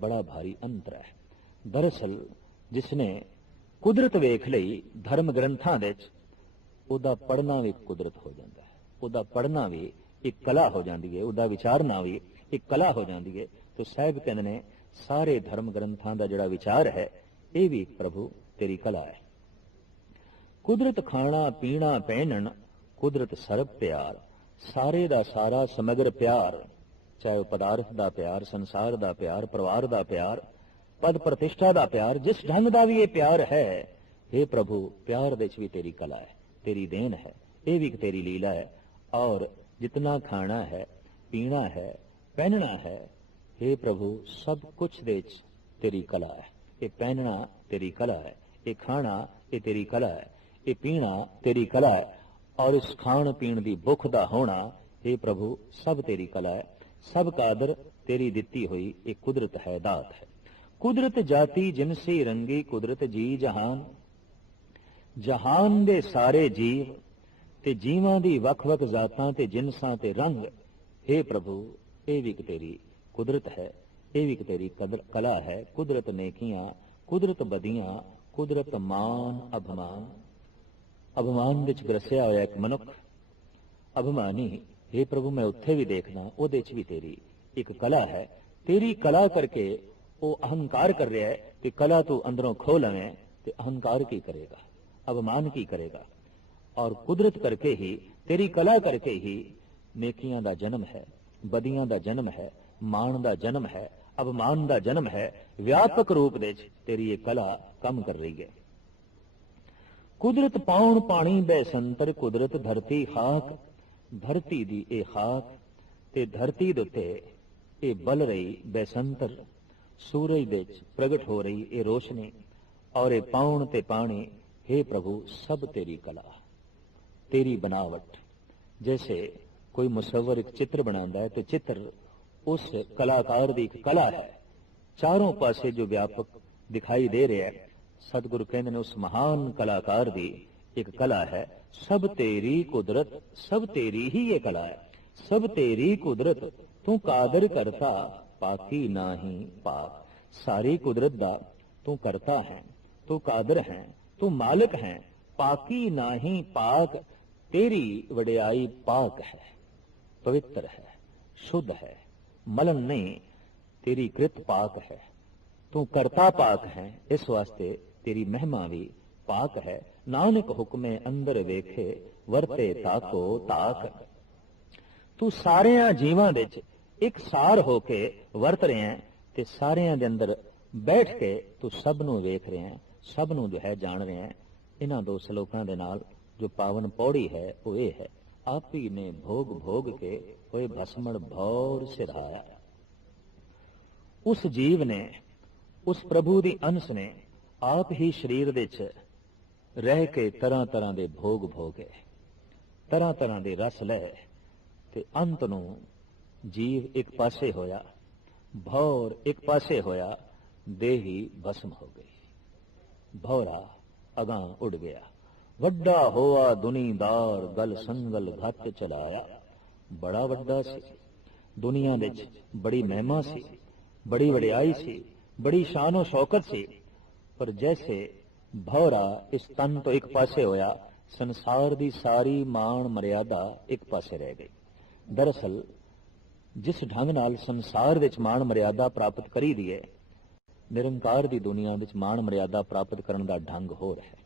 ਬੜਾ ਭਾਰੀ ਅੰਤਰ ਹੈ ਦਰਅਸਲ ਜਿਸ ਨੇ ਕੁਦਰਤ ਵੇਖ ਲਈ ਧਰਮ ਗ੍ਰੰਥਾਂ ਦੇ ਵਿੱਚ ਉਹਦਾ ਪੜਨਾ ਵੀ ਕੁਦਰਤ ਹੋ ਜਾਂਦਾ ਹੈ ਉਹਦਾ ਪੜਨਾ ਵੀ ਇੱਕ ਕਲਾ ਹੋ ਜਾਂਦੀ ਹੈ ਉਹਦਾ ਵਿਚਾਰਨਾ ਵੀ ਇੱਕ ਕਲਾ ਹੋ ਜਾਂਦੀ ਹੈ ਤੋਂ ਸਾਹਿਬ ਕਹਿੰਦੇ ਨੇ ਸਾਰੇ ਧਰਮ ਗ੍ਰੰਥਾਂ ਦਾ ਜਿਹੜਾ ਵਿਚਾਰ ਹੈ ਇਹ ਵੀ ਪ੍ਰਭੂ ਤੇਰੀ ਕਲਾ ਹੈ ਕੁਦਰਤ ਖਾਣਾ ਪੀਣਾ ਪਹਿਨਣ ਕੁਦਰਤ ਸਰਬ ਪਿਆਰ ਸਾਰੇ ਦਾ ਸਾਰਾ ਸਮਗਰ ਪਿਆਰ ਚਾਹੇ ਪਦਾਰਥ ਦਾ ਪਿਆਰ ਸੰਸਾਰ ਦਾ ਪਿਆਰ ਪਰਿਵਾਰ ਦਾ ਪਿਆਰ ਪਦ ਪ੍ਰਤਿਸ਼ਠਾ ਦਾ ਪਿਆਰ ਜਿਸ ਢੰਗ ਦਾ ਵੀ ਇਹ ਪਿਆਰ ਹੈ हे ਪ੍ਰਭੂ ਪਿਆਰ ਦੇ ਵਿੱਚ ਵੀ ਤੇਰੀ ਕਲਾ ਹੈ ਤੇਰੀ ਦੇਣ ਹੈ ਇਹ ਵੀ ਇੱਕ ਤੇਰੀ ਲੀਲਾ ਹੈ ਔਰ ਜਿਤਨਾ ਖਾਣਾ ਹੈ ਪੀਣਾ ਹੈ ਪਹਿਨਣਾ ਹੈ हे ਪ੍ਰਭੂ ਸਭ ਕੁਝ ਦੇ ਵਿੱਚ ਤੇਰੀ ਕਲਾ ਹੈ ਇਹ ਪਹਿਨਣਾ ਤੇਰੀ ਕਲਾ ਹੈ ਇਹ ਖਾਣਾ ਇਹ ਤੇਰੀ ਕਲਾ ਹੈ ਇਹ ਪੀਣਾ ਤੇਰੀ ਕਲਾ ਹੈ ਔਰ ਇਸ ਖਾਣ ਪੀਣ ਦੀ ਭੁੱਖ ਦਾ ਹੋਣਾ हे ਪ੍ਰਭੂ ਸਭ ਤੇਰੀ ਕਲਾ ਹੈ ਸਭ ਕਾਦਰ ਤੇਰੀ ਦਿੱਤੀ ਹੋਈ ਇਹ ਕੁਦਰਤ ਹੈ ਦਾਤ ਹੈ ਕੁਦਰਤ ਜਾਤੀ ਜਿਨਸੀ ਰੰਗੀ ਕੁਦਰਤ ਜੀ ਜਹਾਨ ਜਹਾਨ ਦੇ ਸਾਰੇ ਜੀਵ ਤੇ ਜੀਵਾਂ ਦੀ ਵੱਖ-ਵੱਖ ਜ਼ਾਤਾਂ ਤੇ ਜਿਨਸਾਂ ਤੇ ਰੰਗ हे ਪ੍ਰਭੂ ਇਹ ਵੀ ਤੇਰੀ ਕੁਦਰਤ ਹੈ ਇਹ ਵੀ ਤੇਰੀ ਕਦਰ ਕਲਾ ਹੈ ਕੁਦਰਤ ਨੇਕੀਆਂ ਕੁਦਰਤ ਬਦੀਆਂ ਕੁਦਰਤ ਮਾਨ ਅਭਮਾਨ ਅਭਮਾਨ ਵਿੱਚ ਗਰਸਿਆ ਹੋਇਆ ਇੱਕ ਮਨੁੱਖ ਅਭਮਾਨੀ हे ਪ੍ਰਭੂ ਮੈਂ ਉੱਥੇ ਵੀ ਦੇਖਦਾ ਉਹਦੇ 'ਚ ਵੀ ਤੇਰੀ ਇੱਕ ਕਲਾ ਹੈ ਤੇਰੀ ਕਲਾ ਕਰਕੇ ਉਹ ਅਹੰਕਾਰ ਕਰ ਰਿਹਾ ਹੈ ਕਿ ਕਲਾ ਤੂੰ ਅੰਦਰੋਂ ਖੋ ਲਵੇਂ ਤੇ ਅਹੰਕਾਰ ਕੀ ਕਰੇਗਾ ਅਪਮਾਨ ਕੀ ਕਰੇਗਾ ਔਰ ਕੁਦਰਤ ਕਰਕੇ ਹੀ ਤੇਰੀ ਕਲਾ ਕਰਕੇ ਹੀ ਨੇਕੀਆਂ ਦਾ ਜਨਮ ਹੈ ਬਦੀਆਂ ਦਾ ਜਨਮ ਹੈ ਮਾਣ ਦਾ ਜਨਮ ਹੈ ਅਪਮਾਨ ਦਾ ਜਨਮ ਹੈ ਵਿਆਪਕ ਰੂਪ ਦੇ ਵਿੱਚ ਤੇਰੀ ਇਹ ਕਲਾ ਕੰਮ ਕਰ ਰਹੀ ਹੈ ਕੁਦਰਤ ਪਾਉਣ ਪਾਣੀ ਬੈ ਸੰਤਰ ਕੁਦਰਤ ਧਰਤੀ ਹਾਕ ਧਰਤੀ ਦੀ ਇਹ ਹਾਕ ਤੇ ਧਰਤੀ ਦੇ ਉੱਤੇ ਇਹ ਬਲ ਰਹੀ ਬੈਸੰਤਰ ਸੂਰਜ ਦੇ ਵਿੱਚ ਪ੍ਰਗਟ ਹੋ ਰਹੀ ਇਹ ਰੋਸ਼ਨੀ ਔਰ ਇਹ ਪਾਉਣ ਤੇ ਪਾਣੀ हे ਪ੍ਰਭੂ ਸਭ ਤੇਰੀ ਕਲਾ ਤੇਰੀ ਬਨਾਵਟ ਜੈਸੇ ਕੋਈ ਮੁਸਵਰ ਇੱਕ ਚਿੱਤਰ ਬਣਾਉਂਦਾ ਹੈ ਤੇ ਚਿੱਤਰ ਉਸ ਕਲਾਕਾਰ ਦੀ ਇੱਕ ਕਲਾ ਹੈ ਚਾਰੋਂ ਪਾਸੇ ਜੋ ਵਿਆਪਕ ਦਿਖਾਈ ਦੇ ਰਿਹਾ ਹੈ ਸਤਿਗੁਰੂ ਕਹਿੰਦੇ ਨੇ ਉਸ ਮਹਾਨ ਕਲਾਕਾਰ ਦੀ ਇੱਕ ਕਲਾ ਹੈ ਸਭ ਤੇਰੀ ਕੁਦਰਤ ਸਭ ਤੇਰੀ ਹੀ ਇਹ ਕਲਾ ਹੈ ਸਭ ਤੇਰੀ ਕੁਦਰਤ ਤੂੰ ਕਾਦਰ ਕਰਤਾ ਪਾਕੀ ਨਾਹੀ ਪਾਕ ਸਾਰੀ ਕੁਦਰਤ ਦਾ ਤੂੰ ਕਰਤਾ ਹੈ ਤੂੰ ਕਾਦਰ ਹੈ ਤੂੰ ਮਾਲਕ ਹੈ ਪਾਕੀ ਨਾਹੀ ਪਾਕ ਤੇਰੀ ਵਡਿਆਈ ਪਾਕ ਹੈ ਪਵਿੱਤਰ ਹੈ ਸ਼ੁੱਧ ਹੈ ਮਲਨ ਨਹੀਂ ਤੇਰੀ ਕਿਰਤ ਪਾਕ ਹੈ ਤੂੰ ਕਰਤਾ ਪਾਕ ਹੈ ਇਸ ਵਾਸਤੇ ਤੇਰੀ ਮਹਿਮਾ ਵੀ ਪਾਕ ਹੈ ਨਾਨਕ ਹੁਕਮੇ ਅੰਦਰ ਵੇਖੇ ਵਰਤੇ ਤਾਕੋ ਤਾਕ ਤੂੰ ਸਾਰਿਆਂ ਜੀਵਾਂ ਵਿੱਚ ਇੱਕ ਸਾਰ ਹੋ ਕੇ ਵਰਤ ਰਹੇ ਹਾਂ ਤੇ ਸਾਰਿਆਂ ਦੇ ਅੰਦਰ ਬੈਠ ਕੇ ਤੂੰ ਸਭ ਨੂੰ ਵੇਖ ਰਿਹਾ ਹੈ ਸਭ ਨੂੰ ਜੋ ਹੈ ਜਾਣ ਰਿਹਾ ਹੈ ਇਹਨਾਂ ਦੋ ਸ਼ਲੋਕਾਂ ਦੇ ਨਾਲ ਜੋ ਪਾਵਨ ਪੌੜੀ ਹੈ ਉਹ ਇਹ ਹੈ ਆਪੀ ਨੇ ਭੋਗ ਭੋਗ ਕੇ ਹੋਏ ਭਸਮਣ ਭੌਰ ਸਿਰਾਇਆ ਉਸ ਜੀਵ ਨੇ ਉਸ ਪ੍ਰਭੂ ਦੀ ਅੰਸ਼ ਨੇ ਆਪ ਹੀ ਸਰੀਰ ਦੇ ਵਿੱਚ ਰਹਿ ਕੇ ਤਰ੍ਹਾਂ ਤਰ੍ਹਾਂ ਦੇ ਭੋਗ ਭੋਗੇ ਤਰ੍ਹਾਂ ਤਰ੍ਹਾਂ ਦੇ ਰਸ ਲੈ ਤੇ ਅੰਤ ਨੂੰ ਜੀਵ ਇੱਕ ਪਾਸੇ ਹੋਇਆ ਭੌਰ ਇੱਕ ਪਾਸੇ ਹੋਇਆ ਦੇਹੀ ਭਸਮ ਹੋ ਗਈ ਭੌਰਾ ਅਗਾ ਉੱਡ ਗਿਆ ਵੱਡਾ ਹੋਆ ਦੁਨੀਦਾਰ ਗਲ ਸੰਗਲ ਘੱਟ ਚਲਾਇਆ ਬੜਾ ਵੱਡਾ ਸੀ ਦੁਨੀਆ ਵਿੱਚ ਬੜੀ ਮਹਿਮਾ ਸੀ ਬੜੀ ਵਡਿਆਈ ਸੀ ਬੜੀ ਸ਼ਾਨੋ ਸ਼ੌਕਤ ਸੀ ਪਰ ਜੈਸੇ ਭੌਰਾ ਇਸ ਤਨ ਤੋਂ ਇੱਕ ਪਾਸੇ ਹੋਇਆ ਸੰਸਾਰ ਦੀ ਸਾਰੀ ਮਾਣ ਮਰਿਆਦਾ ਇੱਕ ਪਾਸੇ ਰਹਿ ਗਈ ਦਰਸਲ ਜਿਸ ਢੰਗ ਨਾਲ ਸੰਸਾਰ ਵਿੱਚ ਮਾਣ ਮਰਿਆਦਾ ਪ੍ਰਾਪਤ ਕਰੀ ਦੀ ਹੈ ਨਿਰੰਕਾਰ ਦੀ ਦੁਨੀਆ ਵਿੱਚ ਮਾਣ ਮਰਿਆਦਾ ਪ੍ਰਾਪਤ ਕਰਨ ਦਾ ਢੰਗ ਹੋਰ ਹੈ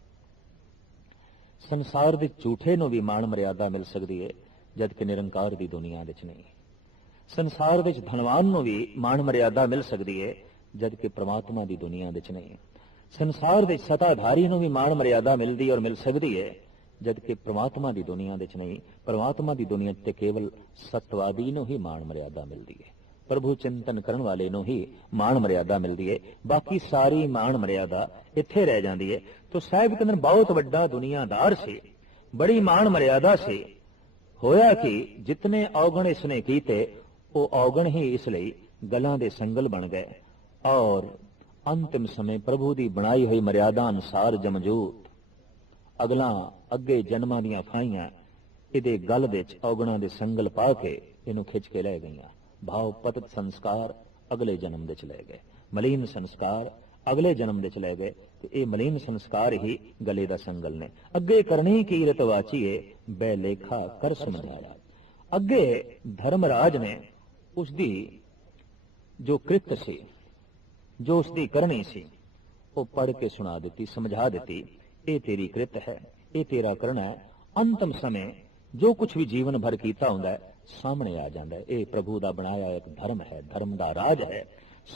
ਸੰਸਾਰ ਦੇ ਝੂਠੇ ਨੂੰ ਵੀ ਮਾਣ ਮਰਿਆਦਾ ਮਿਲ ਸਕਦੀ ਹੈ ਜਦ ਕਿ ਨਿਰੰਕਾਰ ਦੀ ਦੁਨੀਆ ਵਿੱਚ ਨਹੀਂ ਸੰਸਾਰ ਵਿੱਚ ਧਨਵਾਨ ਨੂੰ ਵੀ ਮਾਣ ਮਰਿਆਦਾ ਮਿਲ ਸਕਦੀ ਹੈ ਜਦ ਕਿ ਪ੍ਰਮਾਤਮਾ ਦੀ ਦੁਨੀਆ ਵਿੱਚ ਨਹੀਂ ਸੰਸਾਰ ਵਿੱਚ ਸਤਾਧਾਰੀ ਨੂੰ ਵੀ ਮਾਣ ਮਰਿਆਦਾ ਮਿਲਦੀ ਔਰ ਮਿਲ ਸਕਦੀ ਹੈ ਜਦਕਿ ਪ੍ਰਮਾਤਮਾ ਦੀ ਦੁਨੀਆ ਵਿੱਚ ਨਹੀਂ ਪ੍ਰਮਾਤਮਾ ਦੀ ਦੁਨੀਆ ਤੇ ਕੇਵਲ ਸਤਵਾਦੀ ਨੂੰ ਹੀ ਮਾਣ ਮਰਿਆਦਾ ਮਿਲਦੀ ਹੈ ਪ੍ਰਭੂ ਚਿੰਤਨ ਕਰਨ ਵਾਲੇ ਨੂੰ ਹੀ ਮਾਣ ਮਰਿਆਦਾ ਮਿਲਦੀ ਹੈ ਬਾਕੀ ਸਾਰੀ ਮਾਣ ਮਰਿਆਦਾ ਇੱਥੇ ਰਹਿ ਜਾਂਦੀ ਹੈ ਤੋਂ ਸਾਹਿਬ ਕੰਨ ਬਹੁਤ ਵੱਡਾ ਦੁਨੀਆਦਾਰ ਸੀ ਬੜੀ ਮਾਣ ਮਰਿਆਦਾ ਸੀ ਹੋਇਆ ਕਿ ਜਿਤਨੇ ਔਗਣ ਇਸਨੇ ਕੀਤੇ ਉਹ ਔਗਣ ਹੀ ਇਸ ਲਈ ਗਲਾਂ ਦੇ ਸੰਗਲ ਬਣ ਗਏ ਔਰ ਅੰਤਿਮ ਸਮੇਂ ਪ੍ਰਭੂ ਦੀ ਬਣਾਈ ਹੋਈ ਮਰਿਆਦਾ ਅਨਸਾਰ ਜਮਜੂ ਅਗਲਾ ਅੱਗੇ ਜਨਮਾਂ ਦੀਆਂ ਫਾਈਆਂ ਇਹਦੇ ਗਲ ਵਿੱਚ ਔਗਣਾ ਦੇ ਸੰਗਲ ਪਾ ਕੇ ਇਹਨੂੰ ਖਿੱਚ ਕੇ ਲੈ ਗਈਆਂ ਭਾਵ ਪਤਤ ਸੰਸਕਾਰ ਅਗਲੇ ਜਨਮ ਦੇ ਚ ਲੈ ਗਏ ਮਲੀਨ ਸੰਸਕਾਰ ਅਗਲੇ ਜਨਮ ਦੇ ਚ ਲੈ ਗਏ ਤੇ ਇਹ ਮਲੀਨ ਸੰਸਕਾਰ ਹੀ ਗਲੇ ਦਾ ਸੰਗਲ ਨੇ ਅੱਗੇ ਕਰਨੀ ਕੀਰਤ ਵਾਚੀਏ ਬੈ ਲੇਖਾ ਕਰ ਸਮਝਾਇਆ ਅੱਗੇ ਧਰਮਰਾਜ ਨੇ ਉਸ ਦੀ ਜੋ ਕ੍ਰਿਤ ਸੀ ਜੋ ਉਸ ਦੀ ਕਰਨੀ ਸੀ ਉਹ ਪੜ ਕੇ ਸੁਣਾ ਦਿੱਤੀ ਸਮਝਾ ਦਿੱਤੀ ਇਹ ਤੇਰੀ ਕਿਰਤ ਹੈ ਇਹ ਤੇਰਾ ਕਰਨਾ ਹੈ ਅੰਤਮ ਸਮੇਂ ਜੋ ਕੁਝ ਵੀ ਜੀਵਨ ਭਰ ਕੀਤਾ ਹੁੰਦਾ ਹੈ ਸਾਹਮਣੇ ਆ ਜਾਂਦਾ ਹੈ ਇਹ ਪ੍ਰਭੂ ਦਾ ਬਣਾਇਆ ਇੱਕ ਧਰਮ ਹੈ ਧਰਮ ਦਾ ਰਾਜ ਹੈ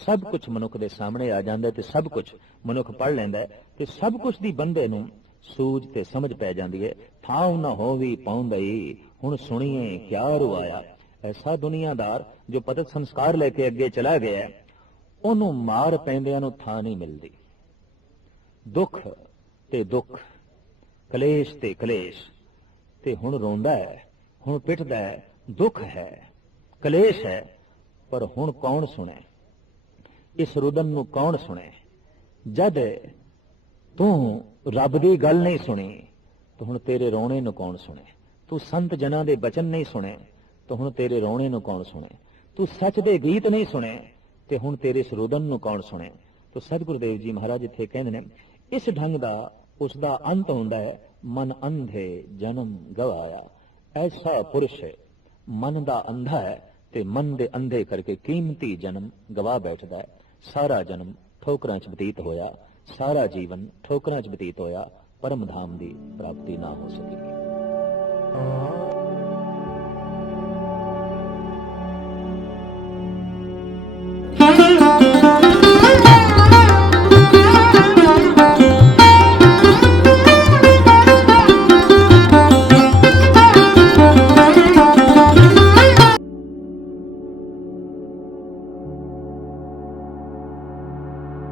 ਸਭ ਕੁਝ ਮਨੁੱਖ ਦੇ ਸਾਹਮਣੇ ਆ ਜਾਂਦਾ ਤੇ ਸਭ ਕੁਝ ਮਨੁੱਖ ਪੜ ਲੈਂਦਾ ਤੇ ਸਭ ਕੁਝ ਦੀ ਬੰਦੇ ਨੂੰ ਸੂਝ ਤੇ ਸਮਝ ਪੈ ਜਾਂਦੀ ਹੈ ਥਾਉ ਨਾ ਹੋਵੀ ਪਉਂਦਈ ਹੁਣ ਸੁਣੀਏ ਕਿਆ ਰੁਆਇਆ ਐਸਾ ਦੁਨੀਆਦਾਰ ਜੋ ਪਤਤ ਸੰਸਕਾਰ ਲੈ ਕੇ ਅੱਗੇ ਚਲਾ ਗਿਆ ਉਹਨੂੰ ਮਾਰ ਪੈਂਦਿਆਂ ਨੂੰ ਥਾਂ ਨਹੀਂ ਮਿਲਦੀ ਦੁੱਖ ਤੇ ਦੁੱਖ ਕਲੇਸ਼ ਤੇ ਕਲੇਸ਼ ਤੇ ਹੁਣ ਰੋਂਦਾ ਹੈ ਹੁਣ ਪਿੱਟਦਾ ਹੈ ਦੁੱਖ ਹੈ ਕਲੇਸ਼ ਹੈ ਪਰ ਹੁਣ ਕੌਣ ਸੁਣੇ ਇਸ ਰੁਦਨ ਨੂੰ ਕੌਣ ਸੁਣੇ ਜਦ ਤੂੰ ਰੱਬ ਦੀ ਗੱਲ ਨਹੀਂ ਸੁਣੀ ਤਾਂ ਹੁਣ ਤੇਰੇ ਰੋਣੇ ਨੂੰ ਕੌਣ ਸੁਣੇ ਤੂੰ ਸੰਤ ਜਨਾਂ ਦੇ ਬਚਨ ਨਹੀਂ ਸੁਣੇ ਤਾਂ ਹੁਣ ਤੇਰੇ ਰੋਣੇ ਨੂੰ ਕੌਣ ਸੁਣੇ ਤੂੰ ਸੱਚ ਦੇ ਗੀਤ ਨਹੀਂ ਸੁਣੇ ਤੇ ਹੁਣ ਤੇਰੇ ਸਰੋਦਨ ਨੂੰ ਕੌਣ ਸੁਣੇ ਤਾਂ ਸਤਿਗੁਰਦੇਵ ਜੀ ਮਹਾਰਾਜ ਇੱਥੇ ਕਹਿੰਦੇ ਨੇ ਇਸ ਢੰਗ ਦਾ ਉਸ ਦਾ ਅੰਤ ਹੁੰਦਾ ਹੈ ਮਨ ਅੰਧੇ ਜਨਮ ਗਵਾਇਆ ਐਸਾ ਪੁਰਸ਼ ਹੈ ਮਨ ਦਾ ਅੰਧਾ ਹੈ ਤੇ ਮਨ ਦੇ ਅੰਧੇ ਕਰਕੇ ਕੀਮਤੀ ਜਨਮ ਗਵਾ ਬੈਠਦਾ ਹੈ ਸਾਰਾ ਜਨਮ ਠੋਕਰਾਂ 'ਚ ਬਤੀਤ ਹੋਇਆ ਸਾਰਾ ਜੀਵਨ ਠੋਕਰਾਂ 'ਚ ਬਤੀਤ ਹੋਇਆ ਪਰਮ ਧਾਮ ਦੀ ਪ੍ਰਾਪਤੀ ਨਾ ਹੋ ਸਕੀ Thank